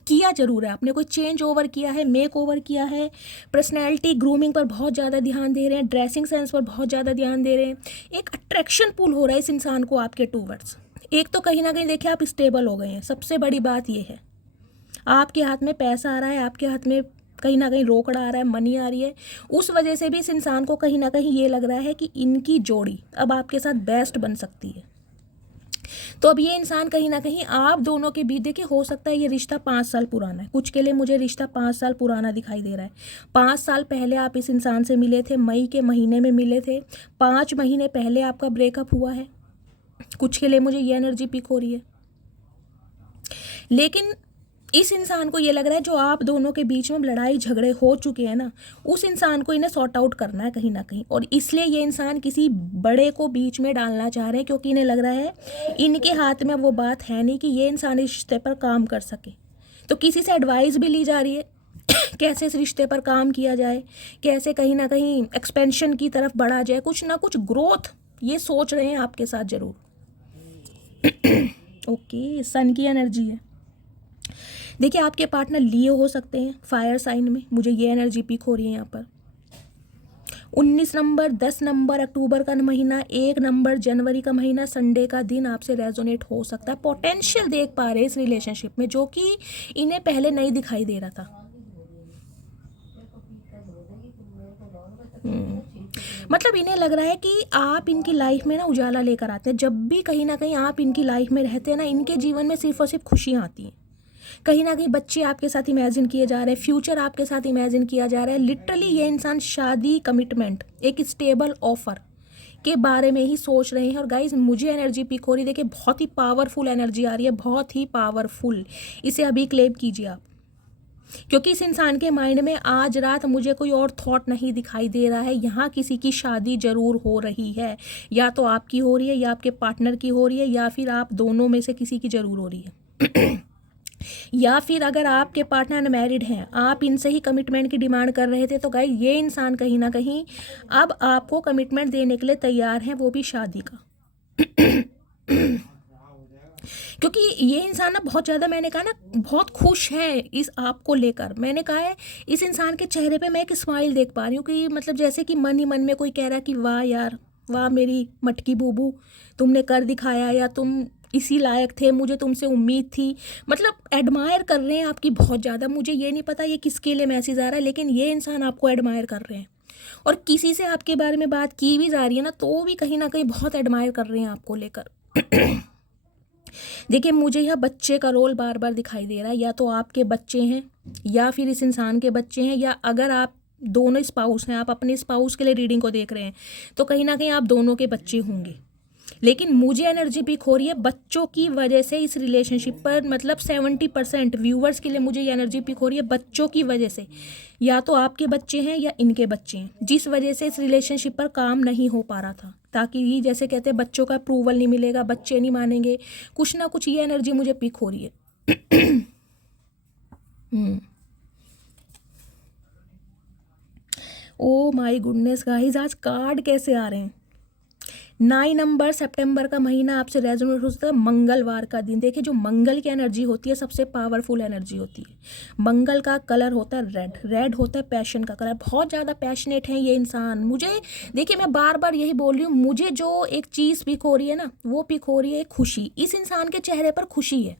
किया जरूर है आपने, कोई चेंज ओवर किया है, मेक ओवर किया है। पर्सनैलिटी ग्रूमिंग पर बहुत ज़्यादा ध्यान दे रहे हैं, ड्रेसिंग सेंस पर बहुत ज़्यादा ध्यान दे रहे हैं। एक अट्रैक्शन पुल हो रहा है इस इंसान को आपके टूवर्ड्स। एक तो कहीं ना कहीं देखिए आप स्टेबल हो गए हैं, सबसे बड़ी बात ये है। आपके हाथ में पैसा आ रहा है, आपके हाथ में कहीं ना कहीं रोकड़ा आ रहा है, मनी आ रही है। उस वजह से भी इस इंसान को कहीं ना कहीं ये लग रहा है कि इनकी जोड़ी अब आपके साथ बेस्ट बन सकती है। तो अब ये इंसान कहीं ना कहीं आप दोनों के बीच, देखिए हो सकता है ये रिश्ता 5 साल पुराना है, कुछ के लिए मुझे रिश्ता 5 साल पुराना दिखाई दे रहा है। 5 साल पहले आप इस इंसान से मिले थे, मई के महीने में मिले थे, 5 महीने पहले आपका ब्रेकअप हुआ है। कुछ के लिए मुझे ये एनर्जी पिक हो रही है। लेकिन इस इंसान को ये लग रहा है जो आप दोनों के बीच में लड़ाई झगड़े हो चुके हैं ना, उस इंसान को इन्हें सॉर्ट आउट करना है कहीं ना कहीं, और इसलिए ये इंसान किसी बड़े को बीच में डालना चाह रहे हैं, क्योंकि इन्हें लग रहा है इनके हाथ में वो बात है नहीं कि ये इंसान इस रिश्ते पर काम कर सके। तो किसी से एडवाइस भी ली जा रही है कैसे इस रिश्ते पर काम किया जाए, कैसे कहीं ना कहीं एक्सपेंशन की तरफ बढ़ा जाए, कुछ ना कुछ ग्रोथ ये सोच रहे हैं आपके साथ जरूर। ओके, सन की एनर्जी है। देखिए, आपके पार्टनर लियो हो सकते हैं, फायर साइन में, मुझे ये एनर्जी पिक हो रही है यहाँ पर। 19 नंबर, 10 नंबर अक्टूबर का महीना, 1 नंबर जनवरी का महीना, संडे का दिन आपसे रेजोनेट हो सकता है। पोटेंशियल देख पा रहे हैं इस रिलेशनशिप में जो कि इन्हें पहले नहीं दिखाई दे रहा था। मतलब इन्हें लग रहा है कि आप इनकी लाइफ में ना उजाला लेकर आते हैं। जब भी कहीं ना कहीं आप इनकी लाइफ में रहते हैं ना, इनके जीवन में सिर्फ और सिर्फ खुशियाँ आती हैं। कहीं ना कहीं बच्चे आपके साथ इमेजिन किए जा रहे हैं, फ्यूचर आपके साथ इमेजिन किया जा रहा है। लिटरली ये इंसान शादी, कमिटमेंट, एक स्टेबल ऑफर के बारे में ही सोच रहे हैं। और गाइज मुझे एनर्जी पिक हो रही है, देखिए बहुत ही पावरफुल एनर्जी आ रही है, बहुत ही पावरफुल। इसे अभी क्लेम कीजिए आप, क्योंकि इस इंसान के माइंड में आज रात मुझे कोई और थॉट नहीं दिखाई दे रहा है। यहाँ किसी की शादी जरूर हो रही है, या तो आपकी हो रही है या आपके पार्टनर की हो रही है, या फिर आप दोनों में से किसी की जरूर हो रही है। या फिर अगर आपके पार्टनर अनमैरिड हैं, आप इनसे ही कमिटमेंट की डिमांड कर रहे थे, तो गाइस ये इंसान कहीं ना कहीं अब आपको कमिटमेंट देने के लिए तैयार हैं, वो भी शादी का। क्योंकि ये इंसान ना बहुत ज़्यादा, मैंने कहा ना, बहुत खुश है इस आपको लेकर। मैंने कहा है इस इंसान के चेहरे पे मैं एक स्माइल देख पा रही हूँ कि मतलब जैसे कि मन ही मन में कोई कह रहा है कि वाह यार, वाह मेरी मटकी बूबू, तुमने कर दिखाया, या तुम इसी लायक थे, मुझे तुमसे उम्मीद थी। मतलब एडमायर कर रहे हैं आपकी बहुत ज़्यादा। मुझे ये नहीं पता ये किसके लिए मैसेज आ रहा है, लेकिन ये इंसान आपको एडमायर कर रहे हैं। और किसी से आपके बारे में बात की भी जा रही है ना, तो भी कहीं ना कहीं बहुत एडमायर कर रहे हैं आपको लेकर। देखिए मुझे यह बच्चे का रोल बार बार दिखाई दे रहा है, या तो आपके बच्चे हैं या फिर इस इंसान के बच्चे हैं, या अगर आप दोनों स्पाउस हैं, आप अपने स्पाउस के लिए रीडिंग को देख रहे हैं, तो कहीं ना कहीं आप दोनों के बच्चे होंगे। लेकिन मुझे एनर्जी पिक हो रही है बच्चों की वजह से इस रिलेशनशिप पर, मतलब 70% व्यूवर्स के लिए मुझे ये एनर्जी पिक हो रही है बच्चों की वजह से। या तो आपके बच्चे हैं या इनके बच्चे हैं, जिस वजह से इस रिलेशनशिप पर काम नहीं हो पा रहा था। ताकि ये जैसे कहते हैं बच्चों का अप्रूवल नहीं मिलेगा, बच्चे नहीं मानेंगे, कुछ ना कुछ ये एनर्जी मुझे पिक हो रही है। ओ माय गुडनेस गाइस, आज कार्ड कैसे आ रहे हैं। 9 नंबर सितंबर का महीना आपसे रेजोनेट हो सकता है, मंगलवार का दिन। देखिए जो मंगल की एनर्जी होती है सबसे पावरफुल एनर्जी होती है। मंगल का कलर होता है रेड, रेड होता है पैशन का कलर। बहुत ज़्यादा पैशनेट है ये इंसान। मुझे देखिए मैं बार बार यही बोल रही हूँ, मुझे जो एक चीज़ पिक हो रही है ना, वो पिक हो रही है खुशी। इस इंसान के चेहरे पर खुशी है,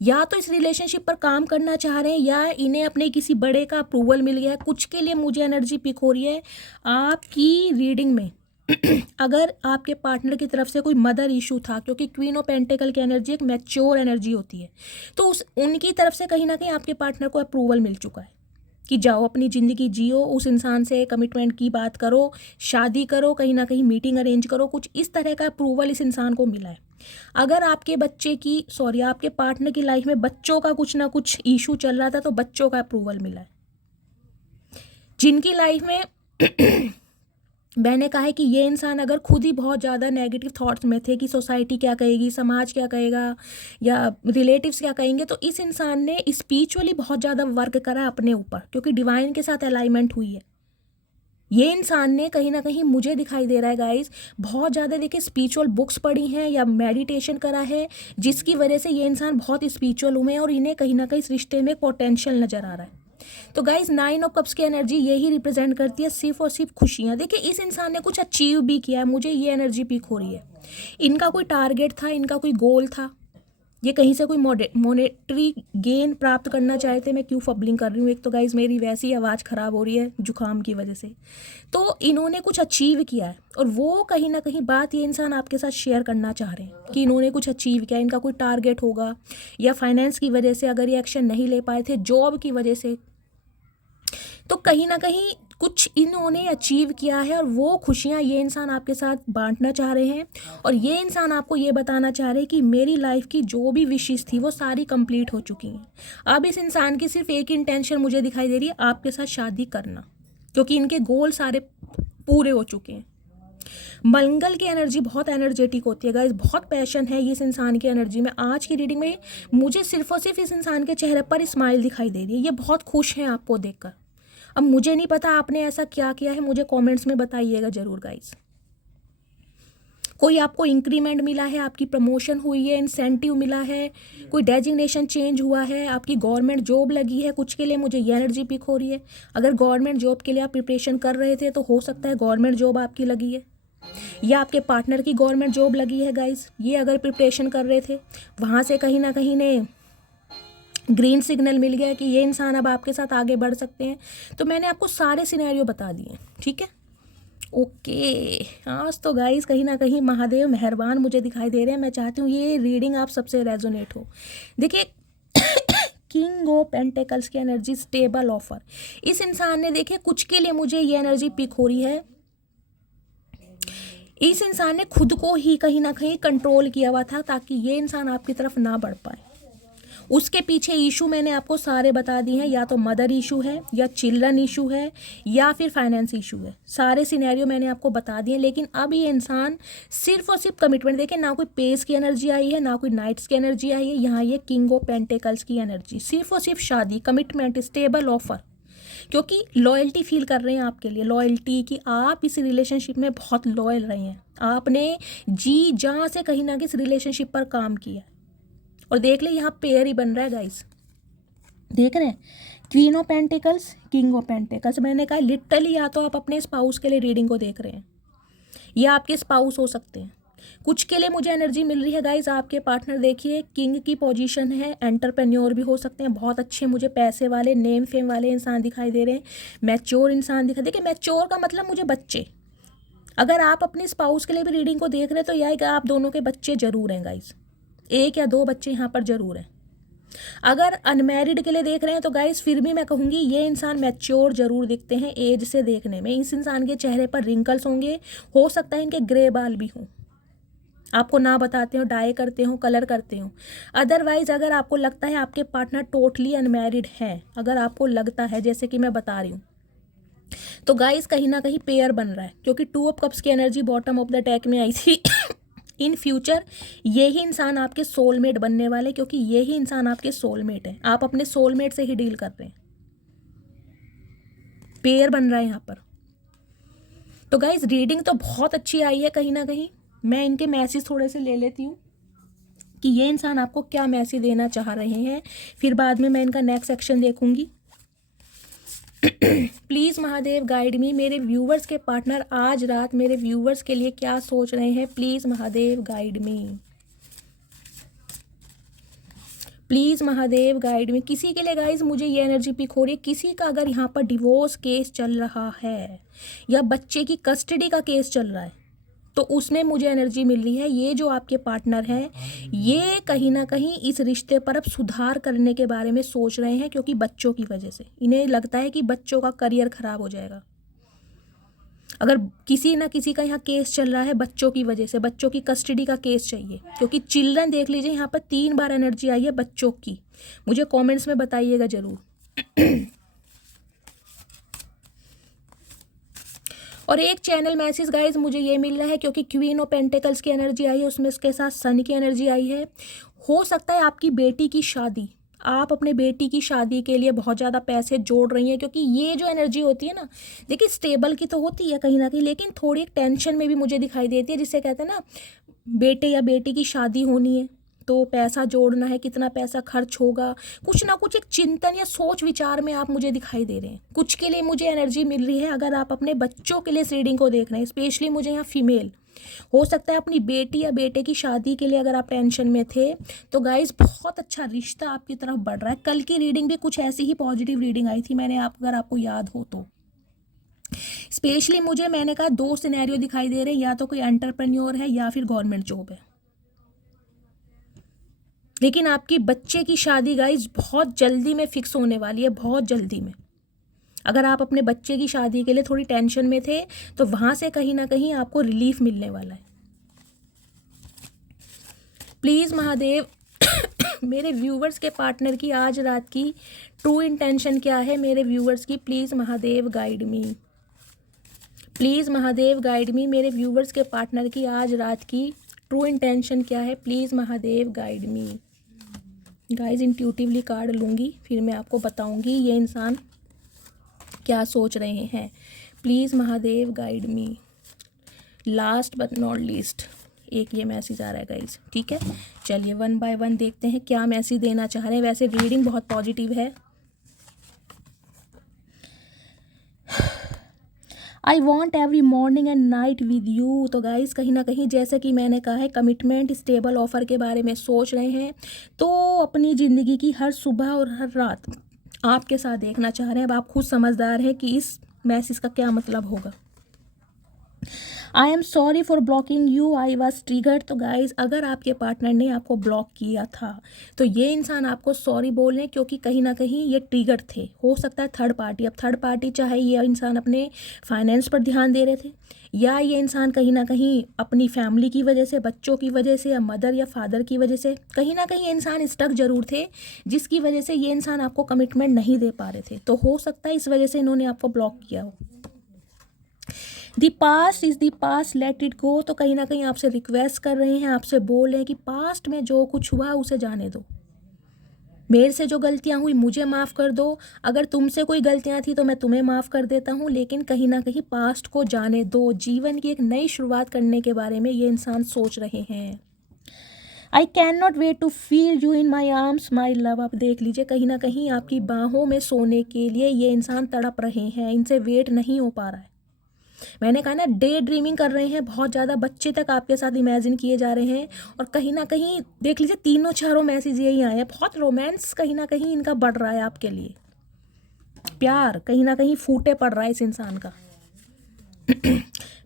या तो इस रिलेशनशिप पर काम करना चाह रहे हैं, या इन्हें अपने किसी बड़े का अप्रूवल मिल गया है। कुछ के लिए मुझे एनर्जी पिक हो रही है आपकी रीडिंग में। अगर आपके पार्टनर की तरफ से कोई मदर इशू था, क्योंकि क्वीन ऑफ पेंटिकल की एनर्जी एक मैच्योर एनर्जी होती है, तो उनकी तरफ से कहीं ना कहीं आपके पार्टनर को अप्रूवल मिल चुका है कि जाओ अपनी ज़िंदगी जियो, उस इंसान से कमिटमेंट की बात करो, शादी करो, कहीं ना कहीं मीटिंग अरेंज करो। कुछ इस तरह का अप्रूवल इस इंसान को मिला है। अगर आपके बच्चे की आपके पार्टनर की लाइफ में बच्चों का कुछ ना कुछ इशू चल रहा था, तो बच्चों का अप्रूवल मिला है। जिनकी लाइफ में मैंने कहा है कि ये इंसान अगर खुद ही बहुत ज़्यादा नेगेटिव थॉट्स में थे कि सोसाइटी क्या कहेगी, समाज क्या कहेगा, या रिलेटिव्स क्या कहेंगे, तो इस इंसान ने स्पिरिचुअली बहुत ज़्यादा वर्क करा अपने ऊपर, क्योंकि डिवाइन के साथ अलाइनमेंट हुई है। ये इंसान ने कहीं ना कहीं मुझे दिखाई दे रहा है गाइस, बहुत ज़्यादा देखिए स्पिरिचुअल बुक्स पढ़ी हैं या मेडिटेशन करा है, जिसकी वजह से ये इंसान बहुत स्पिरिचुअल हुए हैं, और इन्हें कहीं ना कहीं इस रिश्ते में पोटेंशियल नज़र आ रहा है। तो गाइज 9 ऑफ कप्स की एनर्जी यही रिप्रेजेंट करती है, सिर्फ और सिर्फ खुशियाँ। देखिए इस इंसान ने कुछ अचीव भी किया है, मुझे ये एनर्जी पिक हो रही है। इनका कोई टारगेट था, इनका कोई गोल था, ये कहीं से कोई मॉनेटरी गेन प्राप्त करना चाहते। मैं क्यों फबलिंग कर रही हूँ, एक तो गाइज मेरी वैसी आवाज़ ख़राब हो रही है जुकाम की वजह से। तो इन्होंने कुछ अचीव किया है, और वो कहीं ना कहीं बात ये इंसान आपके साथ शेयर करना चाह रहे हैं कि इन्होंने कुछ अचीव किया। इनका कोई टारगेट होगा, या फाइनेंस की वजह से अगर ये एक्शन नहीं ले पाए थे, जॉब की वजह से, तो कहीं ना कहीं कुछ इन्होंने अचीव किया है, और वो खुशियाँ ये इंसान आपके साथ बांटना चाह रहे हैं। और ये इंसान आपको ये बताना चाह रहे हैं कि मेरी लाइफ की जो भी विशेष थी वो सारी कंप्लीट हो चुकी हैं। अब इस इंसान की सिर्फ एक इंटेंशन मुझे दिखाई दे रही है, आपके साथ शादी करना, क्योंकि इनके गोल सारे पूरे हो चुके हैं। मंगल की एनर्जी बहुत एनर्जेटिक होती है गाइस, बहुत पैशन है इस इंसान की एनर्जी में। आज की रीडिंग में मुझे सिर्फ और सिर्फ इस इंसान के चेहरे पर स्माइल दिखाई दे रही है, ये बहुत खुश हैं आपको देखकर। अब मुझे नहीं पता आपने ऐसा क्या किया है, मुझे कमेंट्स में बताइएगा ज़रूर गाइस। कोई आपको इंक्रीमेंट मिला है, आपकी प्रमोशन हुई है, इंसेंटिव मिला है, कोई डेजिग्नेशन चेंज हुआ है, आपकी गवर्नमेंट जॉब लगी है, कुछ के लिए मुझे ये एनर्जी पिक हो रही है। अगर गवर्नमेंट जॉब के लिए आप प्रिपरेशन कर रहे थे तो हो सकता है गवर्नमेंट जॉब आपकी लगी है, या आपके पार्टनर की गवर्नमेंट जॉब लगी है गाइज। ये अगर प्रिपरेशन कर रहे थे, वहाँ से कहीं ना कहीं ने ग्रीन सिग्नल मिल गया कि ये इंसान अब आपके साथ आगे बढ़ सकते हैं। तो मैंने आपको सारे सिनेरियो बता दिए, ठीक है। ओके, आज तो गाइस कहीं ना कहीं महादेव मेहरबान मुझे दिखाई दे रहे हैं। मैं चाहती हूँ ये रीडिंग आप सबसे रेजोनेट हो। देखिए किंग ऑफ पेंटेकल्स की एनर्जी, स्टेबल ऑफर। इस इंसान ने देखिए कुछ के लिए मुझे ये एनर्जी पिक हो रही है, इस इंसान ने खुद को ही कहीं ना कहीं कंट्रोल किया हुआ था ताकि ये इंसान आपकी तरफ ना बढ़ पाए। उसके पीछे इशू मैंने आपको सारे बता दिए हैं, या तो मदर इशू है, या चिल्ड्रन इशू है, या फिर फाइनेंस इशू है। सारे सिनेरियो मैंने आपको बता दिए। लेकिन अब ये इंसान सिर्फ और सिर्फ कमिटमेंट, देखें ना कोई पेस की एनर्जी आई है, ना कोई नाइट्स की एनर्जी आई है, यहाँ ये किंग ऑफ पेंटेकल्स की एनर्जी, सिर्फ और सिर्फ शादी, कमिटमेंट, स्टेबल ऑफर। क्योंकि लॉयल्टी फील कर रहे हैं आपके लिए, लॉयल्टी कि आप इस रिलेशनशिप में बहुत लॉयल रहे हैं, आपने जी जान से कहीं ना कहीं इस रिलेशनशिप पर काम किया। और देख ले यहाँ पेयर ही बन रहा है गाइस, देख रहे हैं, queen of pentacles, king of pentacles. मैंने कहा लिटरली या तो आप अपने स्पाउस के लिए रीडिंग को देख रहे हैं, या आपके स्पाउस हो सकते हैं। कुछ के लिए मुझे एनर्जी मिल रही है गाइस, आपके पार्टनर देखिए किंग की पोजीशन है, एंटरप्रेन्योर भी हो सकते हैं, बहुत अच्छे मुझे पैसे वाले, नेम फेम वाले इंसान दिखाई दे रहे हैं, मैच्योर इंसान दिखाई। देखिए मैच्योर का मतलब मुझे बच्चे। अगर आप अपने स्पाउस के लिए भी रीडिंग को देख रहे हैं तो यह आप दोनों के बच्चे जरूर हैं गाइस, 1 या 2 बच्चे यहाँ पर जरूर हैं। अगर अनमैरिड के लिए देख रहे हैं तो गाइस फिर भी मैं कहूँगी ये इंसान मैच्योर जरूर दिखते हैं एज से देखने में। इस इंसान के चेहरे पर रिंकल्स होंगे, हो सकता है इनके ग्रे बाल भी हों, आपको ना बताते हो, डाई करते हो, कलर करते हो। अदरवाइज अगर आपको लगता है आपके पार्टनर टोटली अनमैरिड हैं, अगर आपको लगता है जैसे कि मैं बता रही हूँ, तो गाइस कहीं ना कहीं पेयर बन रहा है। क्योंकि 2 ऑफ कप्स की energy bottom of the deck में आई थी। इन फ्यूचर यही इंसान आपके सोलमेट बनने वाले, क्योंकि यही इंसान आपके सोलमेट है, आप अपने सोलमेट से ही डील कर रहे हैं, पेयर बन रहा है यहाँ पर। तो गाइज रीडिंग तो बहुत अच्छी आई है। कहीं ना कहीं मैं इनके मैसेज थोड़े से ले लेती हूँ कि ये इंसान आपको क्या मैसेज देना चाह रहे हैं, फिर बाद में मैं इनका नेक्स्ट सेक्शन देखूंगी। प्लीज़ महादेव गाइड मी, मेरे व्यूवर्स के पार्टनर आज रात मेरे व्यूवर्स के लिए क्या सोच रहे हैं, please Mahadev guide me, please Mahadev guide मी। किसी के लिए गाइज मुझे ये एनर्जी पिक हो रही है, किसी का अगर यहाँ पर डिवोर्स केस चल रहा है या बच्चे की कस्टडी का केस चल रहा है, तो उसमें मुझे एनर्जी मिल रही है ये जो आपके पार्टनर हैं ये कहीं ना कहीं इस रिश्ते पर अब सुधार करने के बारे में सोच रहे हैं, क्योंकि बच्चों की वजह से इन्हें लगता है कि बच्चों का करियर खराब हो जाएगा। अगर किसी ना किसी का यहाँ केस चल रहा है बच्चों की वजह से, बच्चों की कस्टडी का केस चाहिए, क्योंकि चिल्ड्रन देख लीजिए यहाँ पर 3 बार एनर्जी आई है बच्चों की। मुझे कमेंट्स में बताइएगा जरूर। और एक चैनल मैसेज गाइज मुझे ये मिल रहा है, क्योंकि क्वीन ऑफ पेंटिकल्स की एनर्जी आई है, उसमें इसके साथ सन की एनर्जी आई है। हो सकता है आपकी बेटी की शादी, आप अपने बेटी की शादी के लिए बहुत ज़्यादा पैसे जोड़ रही हैं, क्योंकि ये जो एनर्जी होती है ना, देखिए स्टेबल की तो होती है कहीं ना कहीं, लेकिन थोड़ी एक टेंशन में भी मुझे दिखाई देती है, जिसे कहते हैं ना बेटे या बेटी की शादी होनी है तो पैसा जोड़ना है, कितना पैसा खर्च होगा, कुछ ना कुछ एक चिंतन या सोच विचार में आप मुझे दिखाई दे रहे हैं। कुछ के लिए मुझे एनर्जी मिल रही है, अगर आप अपने बच्चों के लिए इस रीडिंग को देख रहे हैं, स्पेशली मुझे यहाँ फीमेल, हो सकता है अपनी बेटी या बेटे की शादी के लिए अगर आप टेंशन में थे, तो गाइज बहुत अच्छा रिश्ता आपकी तरफ बढ़ रहा है। कल की रीडिंग भी कुछ ऐसी ही पॉजिटिव रीडिंग आई थी, अगर आपको याद हो तो। स्पेशली मैंने कहा 2 सिनेरियो दिखाई दे रहे हैं, या तो कोई एंटरप्रेन्योर है या फिर गवर्नमेंट जॉब है, लेकिन आपकी बच्चे की शादी गाइज बहुत जल्दी में फिक्स होने वाली है, बहुत जल्दी में। अगर आप अपने बच्चे की शादी के लिए थोड़ी टेंशन में थे तो वहां से कहीं ना कहीं आपको रिलीफ मिलने वाला है। प्लीज़ महादेव मेरे व्यूवर्स के पार्टनर की आज रात की ट्रू इंटेंशन क्या है, मेरे व्यूवर्स की please Mahadev guide me, please Mahadev guide मी। मेरे व्यूवर्स के पार्टनर की आज रात की ट्रू इंटेंशन क्या है, please Mahadev guide me. Guys intuitively card लूँगी, फिर मैं आपको बताऊँगी ये इंसान क्या सोच रहे हैं। Please Mahadev guide me. Last but not least, एक ये मैसेज आ रहा है गाइज, ठीक है। चलिए 1 बाय 1 देखते हैं क्या मैसेज देना चाह रहे हैं। वैसे रीडिंग बहुत पॉजिटिव है। I want every morning and night with you. तो गाइज कहीं ना कहीं जैसे कि मैंने कहा है, कमिटमेंट स्टेबल ऑफर के बारे में सोच रहे हैं, तो अपनी ज़िंदगी की हर सुबह और हर रात आपके साथ देखना चाह रहे हैं। अब आप खुद समझदार हैं कि इस मैसेज का क्या मतलब होगा। I am sorry for blocking you, I was triggered. तो गाइज अगर आपके पार्टनर ने आपको ब्लॉक किया था तो ये इंसान आपको सॉरी बोल रहे हैं, क्योंकि कहीं ना कहीं ये ट्रिगर थे। हो सकता है थर्ड पार्टी। अब थर्ड पार्टी चाहे ये इंसान अपने फाइनेंस पर ध्यान दे रहे थे, या ये इंसान कहीं ना कहीं अपनी फैमिली की वजह से, बच्चों की वजह से, या मदर या फादर की वजह से, कहीं ना कहीं ये इंसान स्टक जरूर थे, जिसकी वजह से ये इंसान आपको कमिटमेंट नहीं दे पा रहे थे। तो हो सकता है इस वजह से इन्होंने आपको ब्लॉक किया हो। The past is the past, let it go. तो कहीं ना कहीं आपसे रिक्वेस्ट कर रहे हैं, आपसे बोल रहे हैं कि पास्ट में जो कुछ हुआ उसे जाने दो। मेरे से जो गलतियां हुई मुझे माफ़ कर दो। अगर तुमसे कोई गलतियां थी तो मैं तुम्हें माफ़ कर देता हूँ, लेकिन कहीं ना कहीं पास्ट को जाने दो। जीवन की एक नई शुरुआत करने के बारे में ये इंसान सोच रहे हैं। I can not wait to feel you in my arms my love. आप देख लीजिए, कहीं ना कहीं आपकी बाहों में सोने के लिए ये इंसान तड़प रहे हैं। इनसे वेट नहीं हो पा रहा है। मैंने कहा ना, डे ड्रीमिंग कर रहे हैं बहुत ज़्यादा। बच्चे तक आपके साथ इमेजिन किए जा रहे हैं। और कहीं ना कहीं देख लीजिए, तीनों चारों मैसेज यही आए हैं। बहुत रोमांस कहीं ना कहीं इनका बढ़ रहा है आपके लिए। प्यार कहीं ना कहीं फूटे पड़ रहा है इस इंसान का।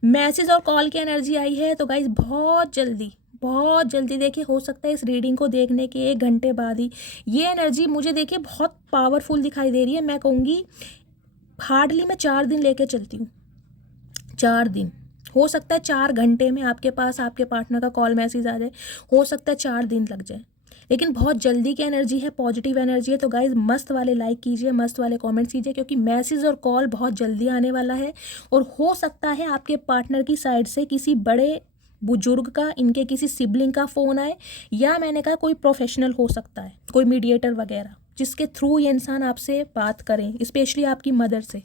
मैसेज और कॉल की एनर्जी आई है। तो गाइज बहुत जल्दी देखिए, हो सकता है इस रीडिंग को देखने के 1 घंटे बाद ही ये एनर्जी मुझे देखिए बहुत पावरफुल दिखाई दे रही है। मैं कहूँगी हार्डली मैं 4 दिन लेके चलती हूँ। 4 दिन, हो सकता है 4 घंटे में आपके पास आपके पार्टनर का कॉल मैसेज आ जाए। हो सकता है 4 दिन लग जाए, लेकिन बहुत जल्दी की एनर्जी है, पॉजिटिव एनर्जी है। तो गाइज मस्त वाले लाइक कीजिए, मस्त वाले कमेंट्स कीजिए, क्योंकि मैसेज और कॉल बहुत जल्दी आने वाला है। और हो सकता है आपके पार्टनर की साइड से किसी बड़े बुजुर्ग का, इनके किसी सिबलिंग का फ़ोन आए, या मैंने कहा कोई प्रोफेशनल हो सकता है, कोई मीडिएटर वगैरह, जिसके थ्रू ये इंसान आपसे बात करें, स्पेशली आपकी मदर से।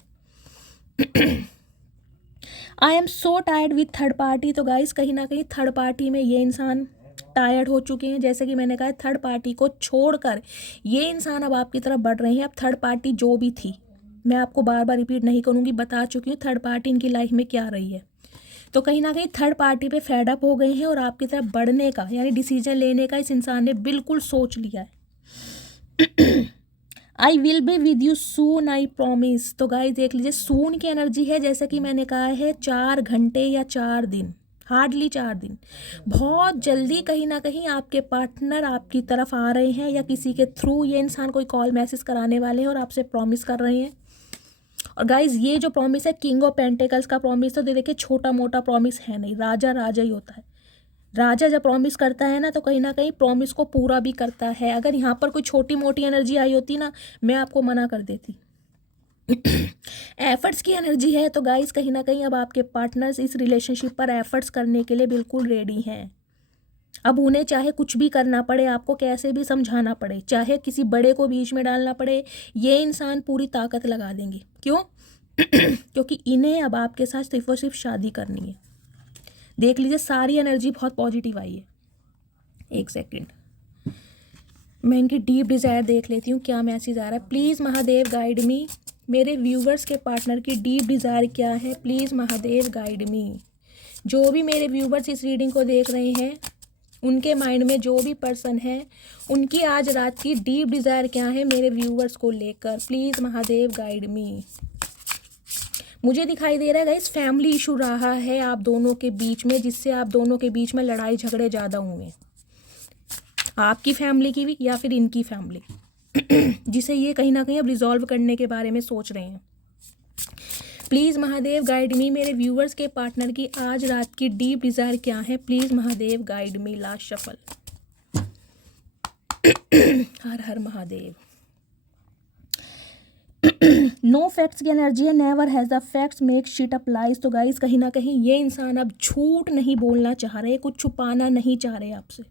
I am so tired with third party. तो गाइस कहीं ना कहीं थर्ड पार्टी में ये इंसान टायर्ड हो चुके हैं। जैसे कि मैंने कहा, थर्ड पार्टी को छोड़कर ये इंसान अब आपकी तरफ बढ़ रहे हैं। अब थर्ड पार्टी जो भी थी, मैं आपको बार बार रिपीट नहीं करूँगी, बता चुकी हूँ थर्ड पार्टी इनकी लाइफ में क्या रही है। तो कहीं ना कहीं थर्ड पार्टी पे फेड अप हो गए हैं, और आपकी तरफ बढ़ने का यानी डिसीजन लेने का इस इंसान ने बिल्कुल सोच लिया है। I will be with you soon, I promise. तो गाइस देख लीजिए, सून की एनर्जी है। जैसे कि मैंने कहा है, 4 घंटे या 4 दिन, हार्डली 4 दिन। बहुत जल्दी कहीं ना कहीं आपके पार्टनर आपकी तरफ आ रहे हैं, या किसी के थ्रू ये इंसान कोई कॉल मैसेज कराने वाले हैं और आपसे प्रॉमिस कर रहे हैं। और गाइज ये जो प्रॉमिस है, किंग ऑफ पेंटिकल्स का प्रॉमिस, तो देखिए छोटा मोटा प्रॉमिस है नहीं। राजा राजा ही होता है। राजा जब प्रॉमिस करता है ना, तो कहीं ना कहीं प्रॉमिस को पूरा भी करता है। अगर यहाँ पर कोई छोटी मोटी एनर्जी आई होती ना, मैं आपको मना कर देती। एफर्ट्स की एनर्जी है। तो गाइस कहीं ना कहीं अब आपके पार्टनर्स इस रिलेशनशिप पर एफर्ट्स करने के लिए बिल्कुल रेडी हैं। अब उन्हें चाहे कुछ भी करना पड़े, आपको कैसे भी समझाना पड़े, चाहे किसी बड़े को बीच में डालना पड़े, ये इंसान पूरी ताकत लगा देंगे। क्यों? क्योंकि इन्हें अब आपके साथ सिर्फ और सिर्फ शादी करनी है। देख लीजिए, सारी एनर्जी बहुत पॉजिटिव आई है। एक सेकंड, मैं इनकी डीप डिज़ायर देख लेती हूँ क्या मैसेज आ रहा है। प्लीज़ महादेव गाइड मी। मेरे व्यूवर्स के पार्टनर की डीप डिज़ायर क्या है? प्लीज़ महादेव गाइड मी। जो भी मेरे व्यूवर्स इस रीडिंग को देख रहे हैं, उनके माइंड में जो भी पर्सन है, उनकी आज रात की डीप डिज़ायर क्या है मेरे व्यूवर्स को लेकर? प्लीज़ महादेव गाइड मी। मुझे दिखाई दे रहा है गाइस, फैमिली इशू रहा है आप दोनों के बीच में, जिससे आप दोनों के बीच में लड़ाई झगड़े ज़्यादा हुए। आपकी फैमिली की भी या फिर इनकी फैमिली, जिसे ये कहीं ना कहीं अब रिजॉल्व करने के बारे में सोच रहे हैं। प्लीज़ महादेव गाइड मी। मेरे व्यूवर्स के पार्टनर की आज रात की डीप डिज़ायर क्या है? Please Mahadev guide me. Last shuffle. हर हर महादेव। नो फैक्ट्स की एनर्जी है। Never has the facts make shit up lies. तो गाइस कहीं ना कहीं ये इंसान अब झूठ नहीं बोलना चाह रहे, कुछ छुपाना नहीं चाह रहे आपसे।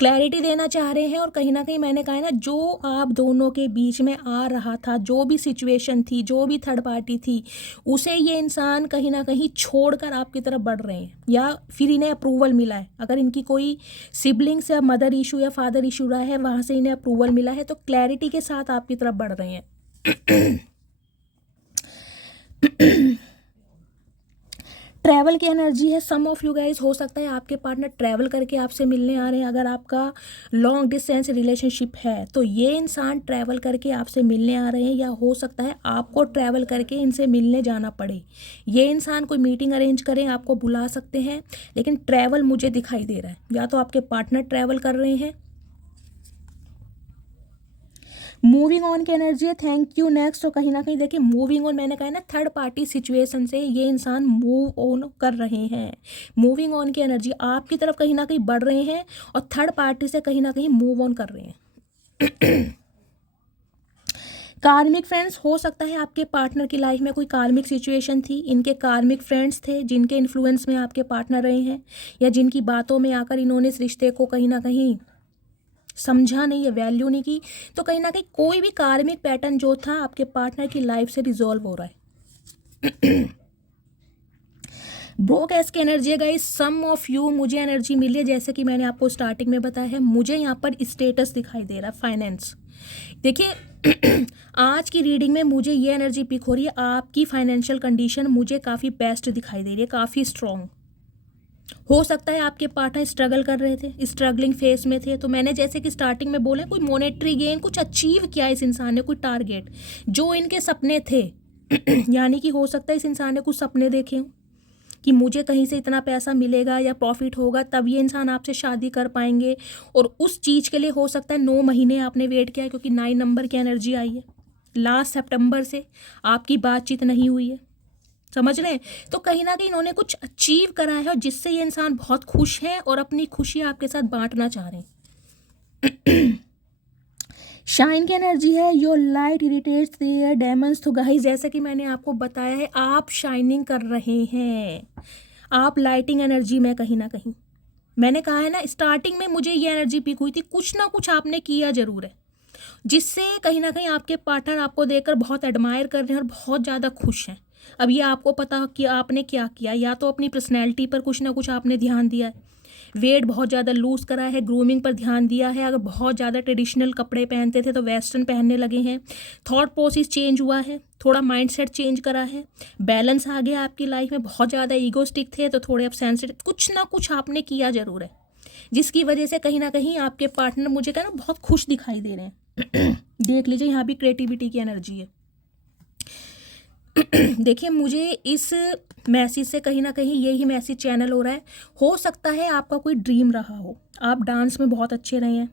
क्लैरिटी देना चाह रहे हैं। और कहीं ना कहीं मैंने कहा है ना, जो आप दोनों के बीच में आ रहा था, जो भी सिचुएशन थी, जो भी थर्ड पार्टी थी, उसे ये इंसान कहीं ना कहीं छोड़कर आपकी तरफ बढ़ रहे हैं, या फिर इन्हें अप्रूवल मिला है। अगर इनकी कोई सिबलिंग्स या मदर इशू या फादर इशू रहा है, वहाँ से इन्हें अप्रूवल मिला है, तो क्लैरिटी के साथ आपकी तरफ बढ़ रहे हैं। ट्रैवल की एनर्जी है। सम ऑफ यू गाइज, हो सकता है आपके पार्टनर ट्रैवल करके आपसे मिलने आ रहे हैं। अगर आपका लॉन्ग डिस्टेंस रिलेशनशिप है तो ये इंसान ट्रैवल करके आपसे मिलने आ रहे हैं, या हो सकता है आपको ट्रैवल करके इनसे मिलने जाना पड़े। ये इंसान कोई मीटिंग अरेंज करें, आपको बुला सकते हैं, लेकिन ट्रैवल मुझे दिखाई दे रहा है। या तो आपके पार्टनर ट्रैवल कर रहे हैं। मूविंग ऑन की एनर्जी है। Thank you. नेक्स्ट, तो कहीं ना कहीं देखिए मूविंग ऑन, मैंने कहा है ना, थर्ड पार्टी सिचुएशन से ये इंसान मूव ऑन कर रहे हैं। मूविंग ऑन की एनर्जी, आपकी तरफ कहीं ना कहीं बढ़ रहे हैं और थर्ड पार्टी से कहीं ना कहीं मूव ऑन कर रहे हैं। कार्मिक फ्रेंड्स, हो सकता है आपके पार्टनर की लाइफ में कोई कार्मिक सिचुएशन थी, इनके कार्मिक फ्रेंड्स थे जिनके इन्फ्लुएंस में आपके पार्टनर रहे हैं, या जिनकी बातों में आकर इन्होंने इस रिश्ते को कहीं ना कहीं समझा नहीं है, वैल्यू नहीं की। तो कहीं ना कहीं कोई भी कार्मिक पैटर्न जो था आपके पार्टनर की लाइफ से रिजॉल्व हो रहा है। ब्रोक की एनर्जी है गाइस। सम ऑफ यू, मुझे एनर्जी मिली है जैसे कि मैंने आपको स्टार्टिंग में बताया है, मुझे यहाँ पर स्टेटस दिखाई दे रहा है, फाइनेंस। देखिए आज की रीडिंग में मुझे ये एनर्जी पिक हो रही है, आपकी फाइनेंशियल कंडीशन मुझे काफ़ी बेस्ट दिखाई दे रही है, काफ़ी स्ट्रॉन्ग। हो सकता है आपके पार्टनर स्ट्रगल कर रहे थे, स्ट्रगलिंग फेस में थे, तो मैंने जैसे कि स्टार्टिंग में बोले, कोई मॉनेटरी गेन, कुछ अचीव किया इस इंसान ने, कोई टारगेट जो इनके सपने थे। यानी कि हो सकता है इस इंसान ने कुछ सपने देखे हों कि मुझे कहीं से इतना पैसा मिलेगा या प्रॉफिट होगा, तब ये इंसान आपसे शादी कर पाएंगे। और उस चीज़ के लिए हो सकता है 9 महीने आपने वेट किया, क्योंकि 9 नंबर की एनर्जी आई है। लास्ट सितंबर से आपकी बातचीत नहीं हुई है, समझ रहे हैं। तो कहीं ना कहीं इन्होंने कुछ अचीव करा है और जिससे ये इंसान बहुत खुश है और अपनी खुशी आपके साथ बांटना चाह रहे हैं। शाइन की एनर्जी है। Your light irritates their demons. तो गाइस, जैसे कि मैंने आपको बताया है, आप शाइनिंग कर रहे हैं, आप लाइटिंग एनर्जी में कहीं ना कहीं। मैंने कहा है ना, स्टार्टिंग में मुझे ये एनर्जी पिक हुई थी, कुछ ना कुछ आपने किया जरूर है, जिससे कहीं ना कहीं आपके पार्टनर आपको देखकर बहुत एडमायर कर रहे हैं और बहुत ज़्यादा खुश हैं। अब ये आपको पता कि आपने क्या किया, या तो अपनी पर्सनैलिटी पर कुछ ना कुछ आपने ध्यान दिया है, वेट बहुत ज़्यादा लूज़ करा है, ग्रूमिंग पर ध्यान दिया है, अगर बहुत ज़्यादा ट्रेडिशनल कपड़े पहनते थे तो वेस्टर्न पहनने लगे हैं, थॉट प्रोसेस चेंज हुआ है, थोड़ा माइंडसेट चेंज करा है, बैलेंस आ गया आपकी लाइफ में। बहुत ज़्यादा ईगोस्टिक थे तो थोड़े अब सेंसिटिव, कुछ ना कुछ आपने किया ज़रूर है, जिसकी वजह से कहीं ना कहीं आपके पार्टनर मुझे कहना बहुत खुश दिखाई दे रहे हैं। देख लीजिए, यहाँ भी क्रिएटिविटी की एनर्जी है। देखिए, मुझे इस मैसेज से कहीं ना कहीं यही मैसेज चैनल हो रहा है। हो सकता है आपका कोई ड्रीम रहा हो, आप डांस में बहुत अच्छे रहे हैं,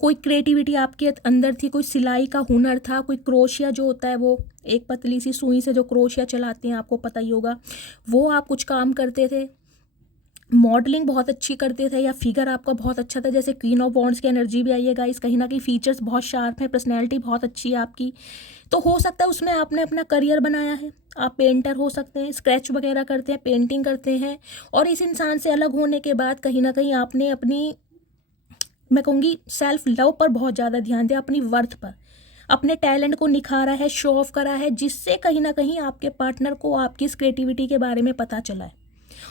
कोई क्रिएटिविटी आपके अंदर थी, कोई सिलाई का हुनर था, कोई क्रोशिया जो होता है, वो एक पतली सी सुई से जो क्रोशिया चलाते हैं, आपको पता ही होगा, वो आप कुछ काम करते थे। मॉडलिंग बहुत अच्छी करते थे, या फिगर आपका बहुत अच्छा था, जैसे क्वीन ऑफ वॉन्ड्स की एनर्जी भी आई है गाइस। कहीं ना कहीं फीचर्स बहुत शार्प हैं, पर्सनैलिटी बहुत अच्छी है आपकी। तो हो सकता है उसमें आपने अपना करियर बनाया है। आप पेंटर हो सकते हैं, स्केच वगैरह करते हैं, पेंटिंग करते हैं, और इस इंसान से अलग होने के बाद कहीं ना कहीं आपने अपनी, मैं कहूँगी, सेल्फ लव पर बहुत ज़्यादा ध्यान दिया, अपनी वर्थ पर, अपने टैलेंट को निखारा है, शो ऑफ करा है, जिससे कहीं ना कहीं आपके पार्टनर को आपकी इस क्रिएटिविटी के बारे में पता चला है।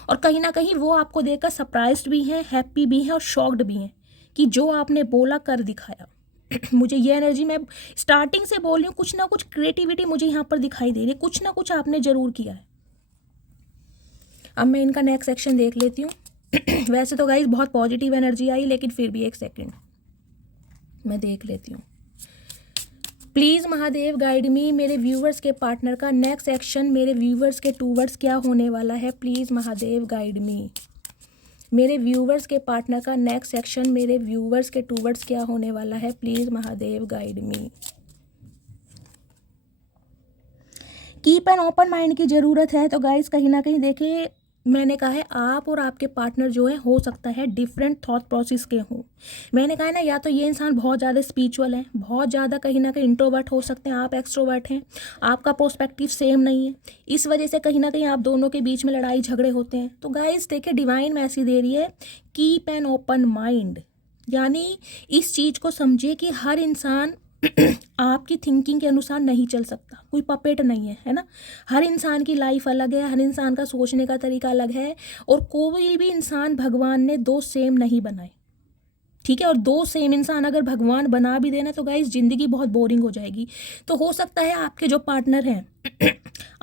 और कहीं ना कहीं वो आपको देखकर सरप्राइज्ड भी हैं, हैप्पी भी हैं और शॉक्ड भी हैं कि जो आपने बोला कर दिखाया। मुझे ये एनर्जी, मैं स्टार्टिंग से बोल रही हूँ, कुछ ना कुछ क्रिएटिविटी मुझे यहाँ पर दिखाई दे रही है, कुछ ना कुछ आपने ज़रूर किया है। अब मैं इनका नेक्स्ट सेक्शन देख लेती हूँ। वैसे तो गाइस बहुत पॉजिटिव एनर्जी आई, लेकिन फिर भी एक सेकेंड मैं देख लेती हूँ। प्लीज़ महादेव गाइड मी, मेरे व्यूवर्स के पार्टनर का नेक्स्ट एक्शन मेरे व्यूवर्स के टूवर्ड्स क्या होने वाला है। प्लीज़ महादेव गाइड मी, मेरे व्यूवर्स के पार्टनर का नेक्स्ट एक्शन मेरे व्यूवर्स के टूवर्ड्स क्या होने वाला है। Please Mahadev guide me. Keep an open mind की ज़रूरत है। तो गाइस, कहीं ना कहीं देखिए, मैंने कहा है आप और आपके पार्टनर जो है, हो सकता है डिफरेंट थॉट प्रोसेस के हों। मैंने कहा है ना, या तो ये इंसान बहुत ज़्यादा स्पिरिचुअल है, बहुत ज़्यादा कहीं ना कहीं इंट्रोवर्ट हो सकते हैं, आप एक्सट्रोवर्ट हैं, आपका प्रोस्पेक्टिव सेम नहीं है, इस वजह से कहीं ना कहीं आप दोनों के बीच में लड़ाई झगड़े होते हैं। तो गाइस देखिए, डिवाइन मैसेज दे रही है, कीप एन ओपन माइंड। यानी इस चीज़ को समझे कि हर इंसान आपकी थिंकिंग के अनुसार नहीं चल सकता, कोई पपेट नहीं है ना। हर इंसान की लाइफ अलग है, हर इंसान का सोचने का तरीका अलग है, और कोई भी इंसान भगवान ने दो सेम नहीं बनाए, ठीक है। और दो सेम इंसान अगर भगवान बना भी देना तो गाइस ज़िंदगी बहुत बोरिंग हो जाएगी। तो हो सकता है आपके जो पार्टनर हैं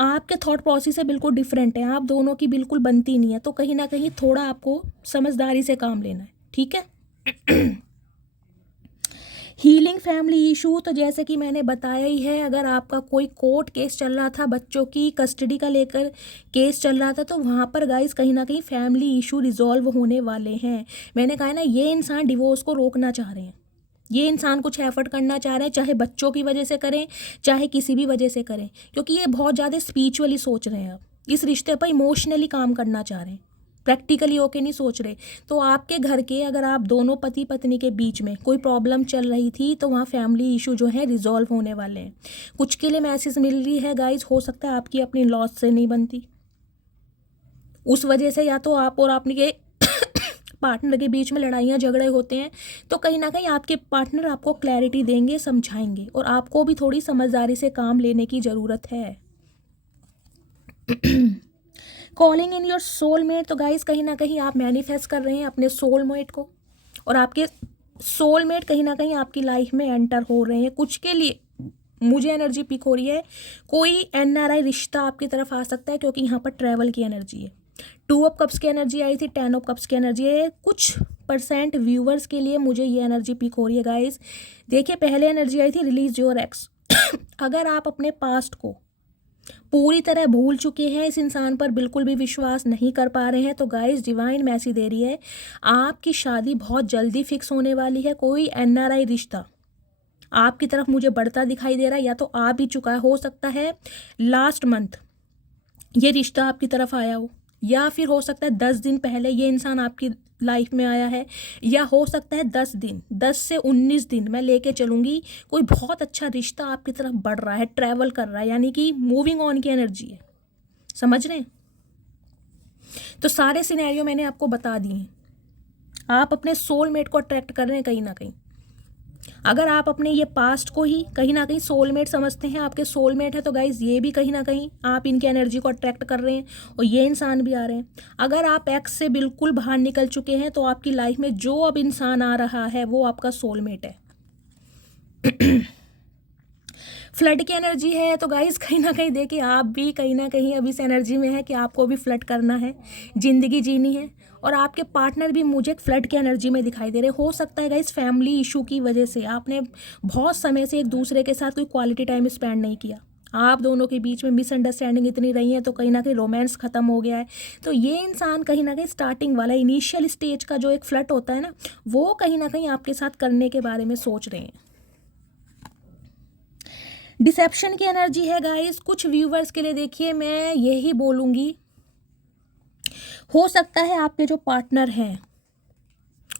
आपके थॉट प्रोसेस से बिल्कुल डिफरेंट है, आप दोनों की बिल्कुल बनती नहीं है, तो कहीं ना कहीं थोड़ा आपको समझदारी से काम लेना है, ठीक है। हीलिंग फैमिली इशू, तो जैसे कि मैंने बताया ही है, अगर आपका कोई कोर्ट केस चल रहा था, बच्चों की कस्टडी का लेकर केस चल रहा था, तो वहाँ पर गाइस कहीं ना कहीं फैमिली इशू रिजॉल्व होने वाले हैं। मैंने कहा ना, ये इंसान डिवोर्स को रोकना चाह रहे हैं, ये इंसान कुछ एफर्ट करना चाह रहे हैं, चाहे बच्चों की वजह से करें चाहे किसी भी वजह से करें, क्योंकि ये बहुत ज़्यादा स्पिरिचुअली सोच रहे हैं, अब इस रिश्ते पर इमोशनली काम करना चाह रहे हैं, प्रैक्टिकली होके नहीं सोच रहे। तो आपके घर के अगर आप दोनों पति पत्नी के बीच में कोई प्रॉब्लम चल रही थी, तो वहाँ फैमिली इशू जो है रिजॉल्व होने वाले हैं। कुछ के लिए मैसेज मिल रही है गाइज, हो सकता है आपकी अपनी लॉस से नहीं बनती, उस वजह से या तो आप और आपके पार्टनर के बीच में लड़ाइयाँ झगड़े होते हैं, तो कहीं ना कहीं आपके पार्टनर आपको क्लैरिटी देंगे, समझाएंगे, और आपको भी थोड़ी समझदारी से काम लेने की ज़रूरत है। कॉलिंग इन योर सोलमेट, तो गाइस कहीं ना कहीं आप मैनिफेस्ट कर रहे हैं अपने सोलमेट को, और आपके सोलमेट कहीं ना कहीं आपकी लाइफ में एंटर हो रहे हैं। कुछ के लिए मुझे एनर्जी पिक हो रही है, कोई एनआरआई रिश्ता आपकी तरफ आ सकता है, क्योंकि यहाँ पर ट्रैवल की एनर्जी है। 2 ऑफ कप्स की एनर्जी आई थी, 10 ऑफ कप्स की एनर्जी है। कुछ % व्यूवर्स के लिए मुझे ये एनर्जी पिक हो रही है गाइस। देखिए, पहले एनर्जी आई थी रिलीज योर एक्स। अगर आप अपने पास्ट को पूरी तरह भूल चुके हैं, इस इंसान पर बिल्कुल भी विश्वास नहीं कर पा रहे हैं, तो गाइस डिवाइन मैसेज दे रही है, आपकी शादी बहुत जल्दी फिक्स होने वाली है। कोई एनआरआई रिश्ता आपकी तरफ मुझे बढ़ता दिखाई दे रहा है, या तो आ भी चुका है, हो सकता है लास्ट मंथ ये रिश्ता आपकी तरफ आया हो, या फिर हो सकता है 10 दिन पहले ये इंसान आपकी लाइफ में आया है, या हो सकता है 10 दिन, 10 से 19 दिन मैं लेके चलूँगी, कोई बहुत अच्छा रिश्ता आपकी तरफ बढ़ रहा है, ट्रैवल कर रहा है, यानी कि मूविंग ऑन की एनर्जी है, समझ रहे हैं। तो सारे सिनेरियो मैंने आपको बता दिए हैं, आप अपने सोलमेट को अट्रैक्ट कर रहे हैं कहीं ना कहीं। अगर आप अपने ये पास्ट को ही कहीं ना कहीं सोलमेट समझते हैं, आपके सोलमेट है, तो गाइज ये भी कहीं ना कहीं आप इनकी एनर्जी को अट्रैक्ट कर रहे हैं, और ये इंसान भी आ रहे हैं। अगर आप एक्स से बिल्कुल बाहर निकल चुके हैं, तो आपकी लाइफ में जो अब इंसान आ रहा है वो आपका सोलमेट है। फ्लड की एनर्जी है, तो गाइज कहीं ना कहीं देखिए, आप भी कहीं ना कहीं अब इस एनर्जी में है कि आपको भी फ्लड करना है, ज़िंदगी जीनी है, और आपके पार्टनर भी मुझे फ्लड की एनर्जी में दिखाई दे रहे। हो सकता है गाइज फैमिली इशू की वजह से आपने बहुत समय से एक दूसरे के साथ कोई क्वालिटी टाइम स्पेंड नहीं किया, आप दोनों के बीच में मिसअंडरस्टैंडिंग इतनी रही है, तो कहीं ना कहीं रोमांस ख़त्म हो गया है। तो ये इंसान कहीं ना कहीं स्टार्टिंग वाला इनिशियल स्टेज का जो एक फ्लर्ट होता है ना, वो कहीं ना कहीं आपके साथ करने के बारे में सोच रहे हैं। डिसेप्शन की एनर्जी है गाइस, कुछ व्यूवर्स के लिए देखिए मैं यही बोलूँगी, हो सकता है आपके जो पार्टनर हैं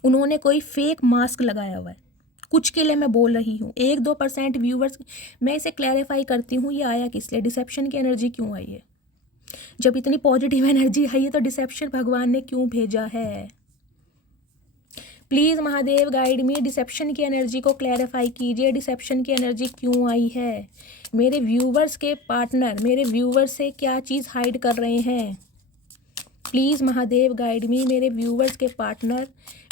उन्होंने कोई फेक मास्क लगाया हुआ है, कुछ के लिए मैं बोल रही हूँ। 1-2% व्यूवर्स, मैं इसे क्लैरिफाई करती हूँ, ये आया किस लिए, डिसेप्शन की एनर्जी क्यों आई है। जब इतनी पॉजिटिव एनर्जी आई है तो डिसेप्शन भगवान ने क्यों भेजा है। Please Mahadev guide me, deception की एनर्जी को क्लैरिफाई कीजिए, डिसेप्शन की एनर्जी क्यों आई है। मेरे व्यूवर्स के पार्टनर मेरे व्यूवर्स से क्या चीज़ हाइड कर रहे हैं, प्लीज़ महादेव गाइड मी। मेरे व्यूवर्स के पार्टनर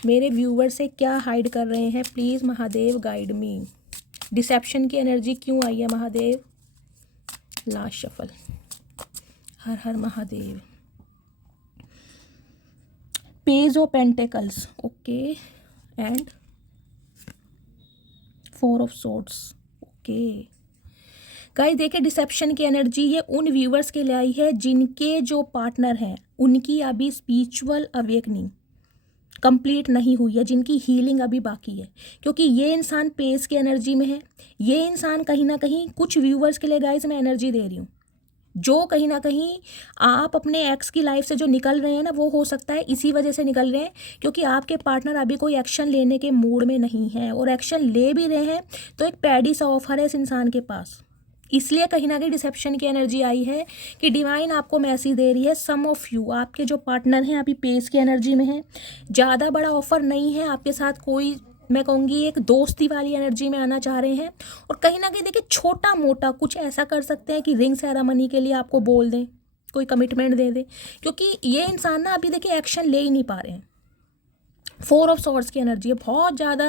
मेरे व्यूवर्स से क्या हाइड कर रहे हैं, please Mahadev guide me. Deception की एनर्जी क्यों आई है महादेव। लास्ट शफल, हर हर Mahadev. Page of pentacles, okay, and 4 of swords, okay. Guys देखिए, डिसेप्शन की एनर्जी ये उन व्यूवर्स के लिए आई है जिनके जो पार्टनर हैं उनकी अभी स्पिरिचुअल अवेकनिंग कंप्लीट नहीं हुई है, जिनकी हीलिंग अभी बाकी है, क्योंकि ये इंसान पेज की एनर्जी में है। ये इंसान कहीं ना कहीं कुछ व्यूवर्स के लिए गाइस मैं एनर्जी दे रही हूँ, जो कहीं ना कहीं आप अपने एक्स की लाइफ से जो निकल रहे हैं ना, वो हो सकता है इसी वजह से निकल रहे हैं, क्योंकि आपके पार्टनर अभी कोई एक्शन लेने के मूड में नहीं है, और एक्शन ले भी रहे हैं तो एक पैडी सा ऑफर है इस इंसान के पास, इसलिए कहीं ना कहीं डिसेप्शन की एनर्जी आई है कि डिवाइन आपको मैसेज दे रही है सम ऑफ यू, आपके जो पार्टनर हैं अभी पेस की एनर्जी में हैं, ज़्यादा बड़ा ऑफर नहीं है आपके साथ, कोई मैं कहूँगी एक दोस्ती वाली एनर्जी में आना चाह रहे हैं। और कहीं ना कहीं देखिए छोटा मोटा कुछ ऐसा कर सकते हैं कि रिंग सेरेमनी के लिए आपको बोल दें, कोई कमिटमेंट दे दें, क्योंकि ये इंसान ना अभी देखिए एक्शन ले ही नहीं पा रहे हैं। 4 ऑफ सॉर्ड्स की एनर्जी है, बहुत ज़्यादा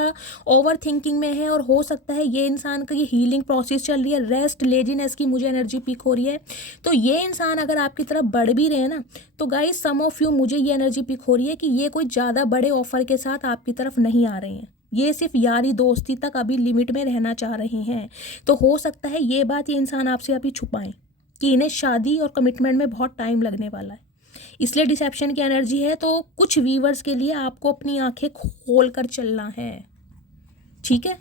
ओवर थिंकिंग में है, और हो सकता है ये इंसान का ये हीलिंग प्रोसेस चल रही है, रेस्ट लेजीनेस की मुझे एनर्जी पिक हो रही है। तो ये इंसान अगर आपकी तरफ बढ़ भी रहे हैं ना, तो गाइस सम ऑफ यू मुझे ये एनर्जी पिक हो रही है कि ये कोई ज़्यादा बड़े ऑफर के साथ आपकी तरफ नहीं आ रहे हैं, ये सिर्फ यारी दोस्ती तक अभी लिमिट में रहना चाह रहे हैं। तो हो सकता है ये बात ये इंसान आपसे अभी छुपाएं कि इन्हें शादी और कमिटमेंट में बहुत टाइम लगने वाला है, इसलिए डिसेप्शन की एनर्जी है। तो कुछ व्यूवर्स के लिए आपको अपनी आंखें खोल कर चलना है, ठीक है।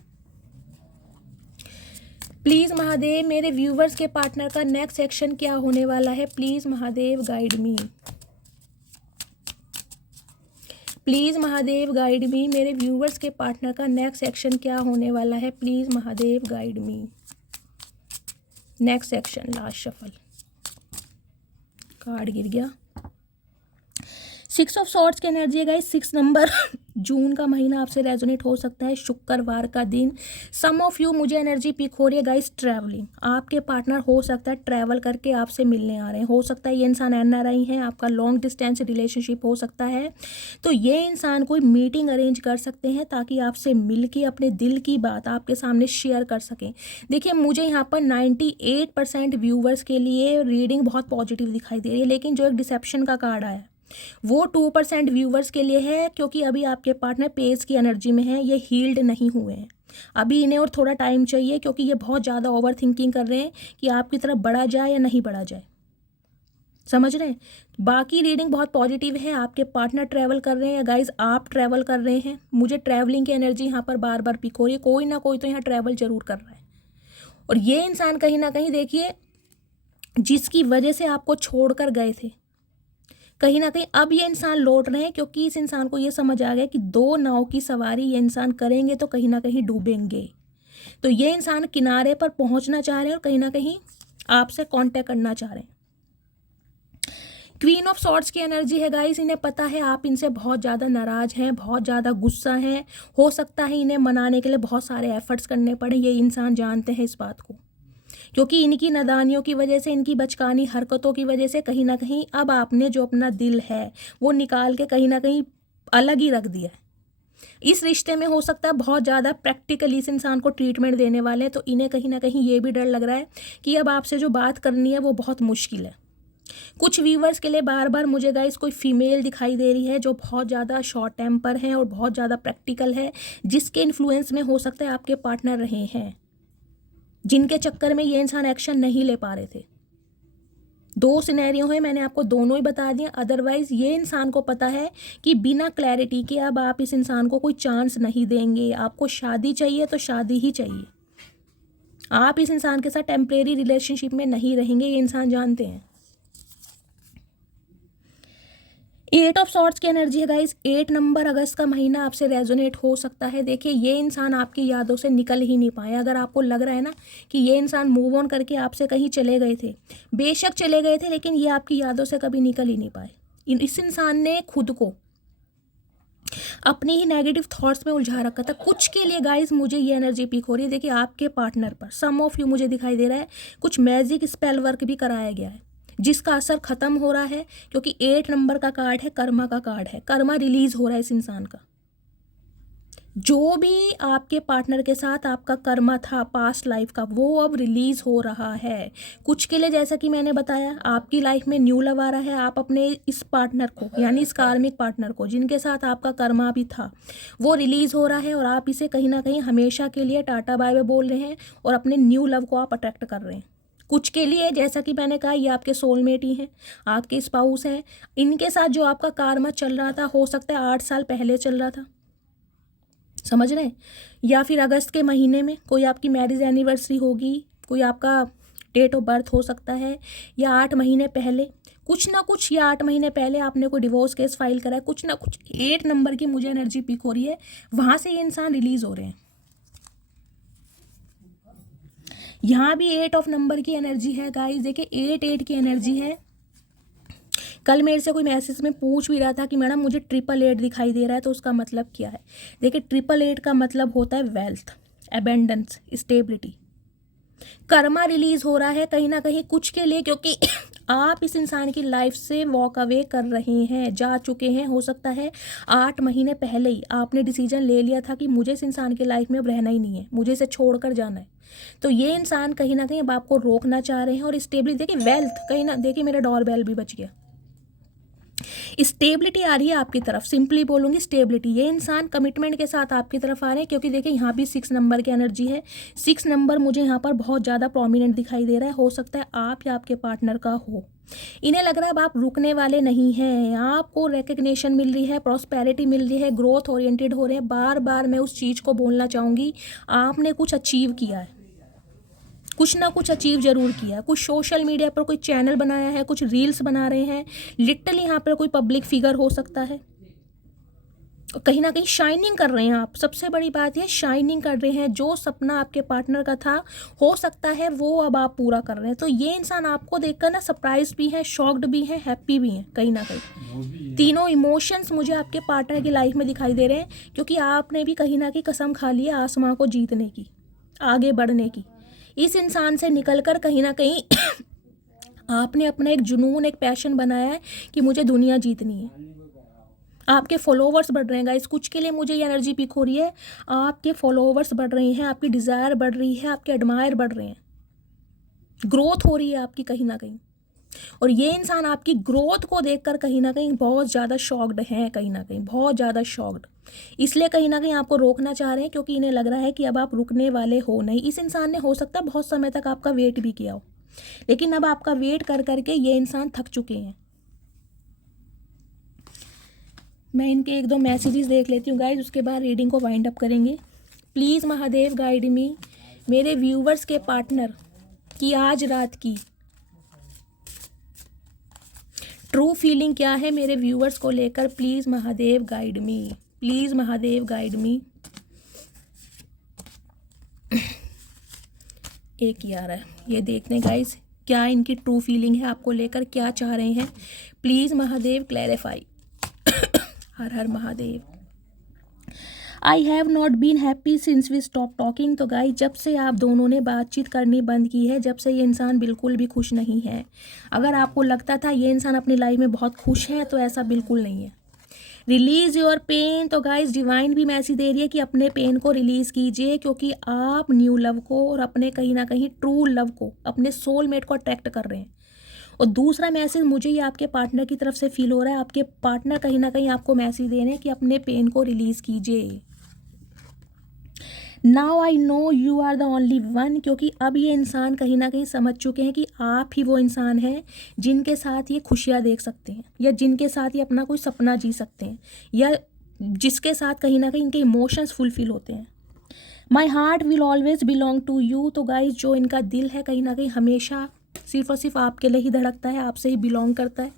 प्लीज़ महादेव मेरे व्यूवर्स के पार्टनर का नेक्स्ट एक्शन क्या होने वाला है, please Mahadev guide me, please Mahadev guide मी, मेरे व्यूवर्स के पार्टनर का नेक्स्ट एक्शन क्या होने वाला है, please Mahadev guide me. Next action, last shuffle, card गिर गया। 6 ऑफ सॉर्ड्स की एनर्जी है गाइस, 6 नंबर जून का महीना आपसे रेजोनेट हो सकता है, शुक्रवार का दिन। सम ऑफ यू मुझे एनर्जी पिक हो रही है गाइस ट्रैवलिंग, आपके पार्टनर हो सकता है ट्रैवल करके आपसे मिलने आ रहे हैं, हो सकता है ये इंसान NRI है, आपका लॉन्ग डिस्टेंस रिलेशनशिप हो सकता है। तो ये इंसान कोई मीटिंग अरेंज कर सकते हैं ताकि आपसे मिल के अपने दिल की बात आपके सामने शेयर कर सकें। देखिए मुझे यहाँ पर 98% व्यूवर्स के लिए रीडिंग बहुत पॉजिटिव दिखाई दे रही है, लेकिन जो एक डिसेप्शन का कार्ड आया वो 2% व्यूवर्स के लिए है, क्योंकि अभी आपके पार्टनर पेस की एनर्जी में है, ये हील्ड नहीं हुए हैं, अभी इन्हें और थोड़ा टाइम चाहिए, क्योंकि ये बहुत ज़्यादा ओवर थिंकिंग कर रहे हैं कि आपकी तरफ बढ़ा जाए या नहीं बढ़ा जाए, समझ रहे हैं। बाकी रीडिंग बहुत पॉजिटिव है, आपके पार्टनर ट्रैवल कर रहे हैं या गाइज आप ट्रैवल कर रहे हैं, मुझे ट्रैवलिंग की एनर्जी यहाँ पर बार बार पिक हो रही है, कोई ना कोई तो यहाँ ट्रैवल जरूर कर रहा है। और ये इंसान कहीं ना कहीं देखिए जिसकी वजह से आपको छोड़कर गए थे, कहीं ना कहीं अब ये इंसान लौट रहे हैं, क्योंकि इस इंसान को ये समझ आ गया कि 2 नाव की सवारी ये इंसान करेंगे तो कहीं ना कहीं डूबेंगे। तो ये इंसान किनारे पर पहुंचना चाह रहे हैं और कहीं ना कहीं आपसे कांटेक्ट करना चाह रहे हैं। क्वीन ऑफ सॉर्ड्स की एनर्जी है गाइस, इन्हें पता है आप इनसे बहुत ज़्यादा नाराज़ हैं, बहुत ज़्यादा गुस्सा हैं, हो सकता है इन्हें मनाने के लिए बहुत सारे एफर्ट्स करने पड़े, ये इंसान जानते हैं इस बात को, क्योंकि इनकी नादानियों की वजह से, इनकी बचकानी हरकतों की वजह से कहीं ना कहीं अब आपने जो अपना दिल है वो निकाल के कहीं ना कहीं अलग ही रख दिया है। इस रिश्ते में हो सकता है बहुत ज़्यादा प्रैक्टिकली इस इंसान को ट्रीटमेंट देने वाले हैं, तो इन्हें कहीं ना कहीं ये भी डर लग रहा है कि अब आपसे जो बात करनी है वो बहुत मुश्किल है। कुछ व्यूवर्स के लिए बार बार मुझे गाइस कोई फीमेल दिखाई दे रही है जो बहुत ज़्यादा शॉर्ट टेम्पर है और बहुत ज़्यादा प्रैक्टिकल है, जिसके इन्फ्लुएंस में हो सकता है आपके पार्टनर रहे हैं, जिनके चक्कर में ये इंसान एक्शन नहीं ले पा रहे थे। 2 सिनेरियो है, मैंने आपको दोनों ही बता दिए। अदरवाइज ये इंसान को पता है कि बिना क्लैरिटी के अब आप इस इंसान को कोई चांस नहीं देंगे, आपको शादी चाहिए तो शादी ही चाहिए, आप इस इंसान के साथ टेम्परेरी रिलेशनशिप में नहीं रहेंगे, ये इंसान जानते हैं। 8 ऑफ सॉर्ड्स की एनर्जी है गाइस, 8 नंबर अगस्त का महीना आपसे रेजोनेट हो सकता है। देखिए ये इंसान आपकी यादों से निकल ही नहीं पाए, अगर आपको लग रहा है ना कि ये इंसान मूव ऑन करके आपसे कहीं चले गए थे, बेशक चले गए थे, लेकिन ये आपकी यादों से कभी निकल ही नहीं पाए। इस इंसान ने खुद को अपनी ही नेगेटिव थॉट्स में उलझा रखा था। कुछ के लिए गाइस मुझे ये एनर्जी पिक हो रही है, देखिए आपके पार्टनर पर सम ऑफ यू मुझे दिखाई दे रहा है कुछ मैजिक स्पेल वर्क भी कराया गया है, जिसका असर खत्म हो रहा है, क्योंकि 8 नंबर का कार्ड है, कर्मा का कार्ड है, कर्मा रिलीज हो रहा है इस इंसान का। जो भी आपके पार्टनर के साथ आपका कर्मा था पास्ट लाइफ का, वो अब रिलीज हो रहा है। कुछ के लिए जैसा कि मैंने बताया आपकी लाइफ में न्यू लव आ रहा है, आप अपने इस पार्टनर को यानी इस कार्मिक पार्टनर को जिनके साथ आपका कर्मा भी था वो रिलीज हो रहा है, और आप इसे कहीं ना कहीं हमेशा के लिए टाटा बाय बाय बोल रहे हैं और अपने न्यू लव को आप अट्रैक्ट कर रहे हैं। कुछ के लिए जैसा कि मैंने कहा ये आपके सोलमेट ही हैं, आपके स्पाउस हैं, इनके साथ जो आपका कार्मा चल रहा था हो सकता है 8 साल पहले चल रहा था, समझ रहे हैं, या फिर अगस्त के महीने में कोई आपकी मैरिज एनिवर्सरी होगी, कोई आपका डेट ऑफ बर्थ हो सकता है, या 8 महीने पहले कुछ ना कुछ, या 8 महीने पहले आपने कोई डिवोर्स केस फाइल करा है, कुछ ना कुछ 8 नंबर की मुझे एनर्जी पिक हो रही है, वहाँ से ये इंसान रिलीज हो रहे हैं। यहाँ भी 8 ऑफ नंबर की एनर्जी है गाइस। देखिए 8 की एनर्जी है। कल मेरे से कोई मैसेज में पूछ भी रहा था कि मैडम मुझे 888 दिखाई दे रहा है, तो उसका मतलब क्या है। देखिए 888 का मतलब होता है wealth, abundance, stability. Karma release हो रहा है कहीं ना कहीं कुछ के लिए, क्योंकि आप इस इंसान की लाइफ से वॉक अवे कर रहे हैं, जा चुके हैं। हो सकता है 8 महीने पहले ही आपने डिसीजन ले लिया था कि मुझे इस इंसान की लाइफ में अब रहना ही नहीं है, मुझे इसे छोड़कर जाना है। तो ये इंसान कहीं ना कहीं अब आपको रोकना चाह रहे हैं। और स्टेबिलिटी, देखिए वेल्थ कहीं ना, देखिए मेरा डोरबेल भी बच गया। स्टेबिलिटी आ रही है आपकी तरफ, सिंपली बोलूँगी स्टेबिलिटी। ये इंसान कमिटमेंट के साथ आपकी तरफ आ रहे हैं, क्योंकि देखिए यहाँ भी 6 नंबर की एनर्जी है। 6 नंबर मुझे यहाँ पर बहुत ज़्यादा प्रोमिनेंट दिखाई दे रहा है। हो सकता है आप या आपके पार्टनर का हो। इन्हें लग रहा है अब आप रुकने वाले नहीं हैं, आपको रिकग्निशन मिल रही है, प्रॉस्पेरिटी मिल रही है, ग्रोथ ओरिएंटेड हो रहे हैं। बार बार मैं उस चीज़ को बोलना चाहूँगी, आपने कुछ अचीव किया है, कुछ ना कुछ अचीव जरूर किया। कुछ सोशल मीडिया पर कोई चैनल बनाया है, कुछ रील्स बना रहे हैं, लिटरली यहाँ पर कोई पब्लिक फिगर हो सकता है। और कहीं ना कहीं शाइनिंग कर रहे हैं आप। सबसे बड़ी बात यह, शाइनिंग कर रहे हैं। जो सपना आपके पार्टनर का था, हो सकता है वो अब आप पूरा कर रहे हैं। तो ये इंसान आपको देखकर ना सरप्राइज भी है, शॉक्ड भी है, हैप्पी भी है। कहीं ना कहीं तीनों इमोशंस मुझे आपके पार्टनर की लाइफ में दिखाई दे रहे हैं, क्योंकि आपने भी कहीं ना कहीं कसम खा ली है आसमां को जीतने की, आगे बढ़ने की। इस इंसान से निकलकर कहीं ना कहीं आपने अपना एक जुनून, एक पैशन बनाया है कि मुझे दुनिया जीतनी है। आपके फॉलोवर्स बढ़ रहे हैं गाइस। कुछ के लिए मुझे ये एनर्जी पिक हो रही है, आपके फॉलोवर्स बढ़ रहे हैं, आपकी डिज़ायर बढ़ रही है, आपके एडमायर बढ़ रहे हैं, ग्रोथ हो रही है आपकी कहीं ना कहीं। और ये इंसान आपकी ग्रोथ को देखकर कहीं ना कहीं बहुत ज़्यादा शॉक्ड हैं, कहीं ना कहीं बहुत ज़्यादा शॉक्ड। इसलिए कहीं ना कहीं आपको रोकना चाह रहे हैं, क्योंकि इन्हें लग रहा है कि अब आप रुकने वाले हो नहीं। इस इंसान ने हो सकता है बहुत समय तक आपका वेट भी किया हो, लेकिन अब आपका वेट कर करके ये इंसान थक चुके हैं। मैं इनके 1-2 मैसेजेस देख लेती हूँ गाइज, उसके बाद रीडिंग को वाइंड अप करेंगे। प्लीज़ महादेव गाइड मी, मेरे व्यूवर्स के पार्टनर की आज रात की ट्रू फीलिंग क्या है मेरे व्यूवर्स को लेकर। Please Mahadev guide me, please Mahadev guide मी। एक ही आ रहा है, ये देखते हैं गाइज क्या इनकी ट्रू फीलिंग है आपको लेकर, क्या चाह रहे हैं। Please Mahadev clarify. हर हर Mahadev. I have not been happy since we stop talking. तो गाइस जब से आप दोनों ने बातचीत करनी बंद की है, जब से ये इंसान बिल्कुल भी खुश नहीं है। अगर आपको लगता था ये इंसान अपनी लाइफ में बहुत खुश है, तो ऐसा बिल्कुल नहीं है। Release your pain. तो गाइस डिवाइन भी मैसेज दे रही है कि अपने पेन को रिलीज़ कीजिए, क्योंकि आप न्यू लव को और अपने कहीं ना कहीं ट्रू लव को, अपने सोलमेट को अट्रैक्ट कर रहे हैं। और दूसरा मैसेज मुझे ये आपके पार्टनर की तरफ से फील हो रहा है, आपके पार्टनर कहीं ना कहीं आपको मैसेज दे रहे हैं कि अपने पेन को रिलीज़ कीजिए। Now I know you are the only one. क्योंकि अब ये इंसान कहीं ना कहीं समझ चुके हैं कि आप ही वो इंसान हैं जिनके साथ ये खुशियाँ देख सकते हैं, या जिनके साथ ये अपना कोई सपना जी सकते हैं, या जिसके साथ कहीं ना कहीं इनके इमोशंस फुलफिल होते हैं। My heart will always belong to you. तो गाइज जो इनका दिल है कहीं ना कहीं हमेशा सिर्फ और सिर्फ आपके लिए ही धड़कता है, आपसे ही बिलोंग करता है।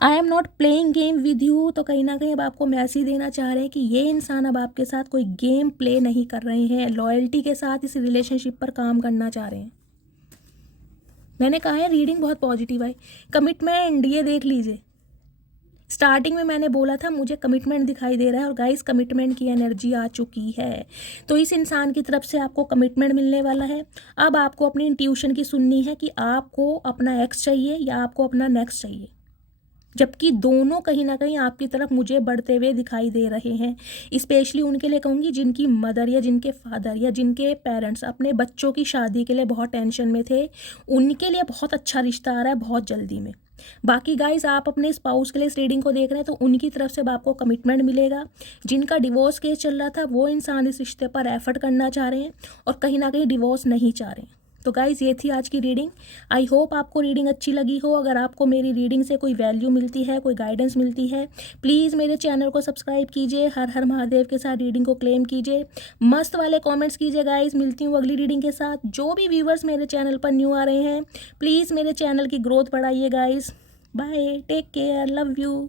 I am not playing game with you. तो कहीं ना कहीं अब आपको मैसेज देना चाह रहे हैं कि ये इंसान अब आपके साथ कोई गेम प्ले नहीं कर रहे हैं, लॉयल्टी के साथ इस रिलेशनशिप पर काम करना चाह रहे हैं। मैंने कहा है रीडिंग बहुत पॉजिटिव है। कमिटमेंट, ये देख लीजिए, स्टार्टिंग में मैंने बोला था मुझे कमिटमेंट दिखाई दे रहा है, और गाइस कमिटमेंट की एनर्जी आ चुकी है। तो इस इंसान की तरफ से आपको कमिटमेंट मिलने वाला है। अब आपको अपनी इंट्यूशन की सुननी है कि आपको अपना एक्स चाहिए या आपको अपना नेक्स्ट चाहिए, जबकि दोनों कहीं ना कहीं आपकी तरफ मुझे बढ़ते हुए दिखाई दे रहे हैं। स्पेशली उनके लिए कहूँगी जिनकी मदर या जिनके फादर या जिनके पेरेंट्स अपने बच्चों की शादी के लिए बहुत टेंशन में थे, उनके लिए बहुत अच्छा रिश्ता आ रहा है बहुत जल्दी में। बाकी गाइज आप अपने स्पाउस के लिए इस रीडिंग को देख रहे हैं, तो उनकी तरफ से अब आपको कमिटमेंट मिलेगा। जिनका डिवोर्स केस चल रहा था, वो इंसान इस रिश्ते पर एफर्ट करना चाह रहे हैं और कहीं ना कहीं डिवोर्स नहीं चाह रहे हैं। तो गाइज़ ये थी आज की रीडिंग। आई होप आपको रीडिंग अच्छी लगी हो। अगर आपको मेरी रीडिंग से कोई वैल्यू मिलती है, कोई गाइडेंस मिलती है, प्लीज़ मेरे चैनल को सब्सक्राइब कीजिए, हर हर महादेव के साथ रीडिंग को क्लेम कीजिए, मस्त वाले कमेंट्स कीजिए। गाइज़ मिलती हूँ अगली रीडिंग के साथ। जो भी व्यूवर्स मेरे चैनल पर न्यू आ रहे हैं, प्लीज़ मेरे चैनल की ग्रोथ बढ़ाइए guys. Bye, take care, love you.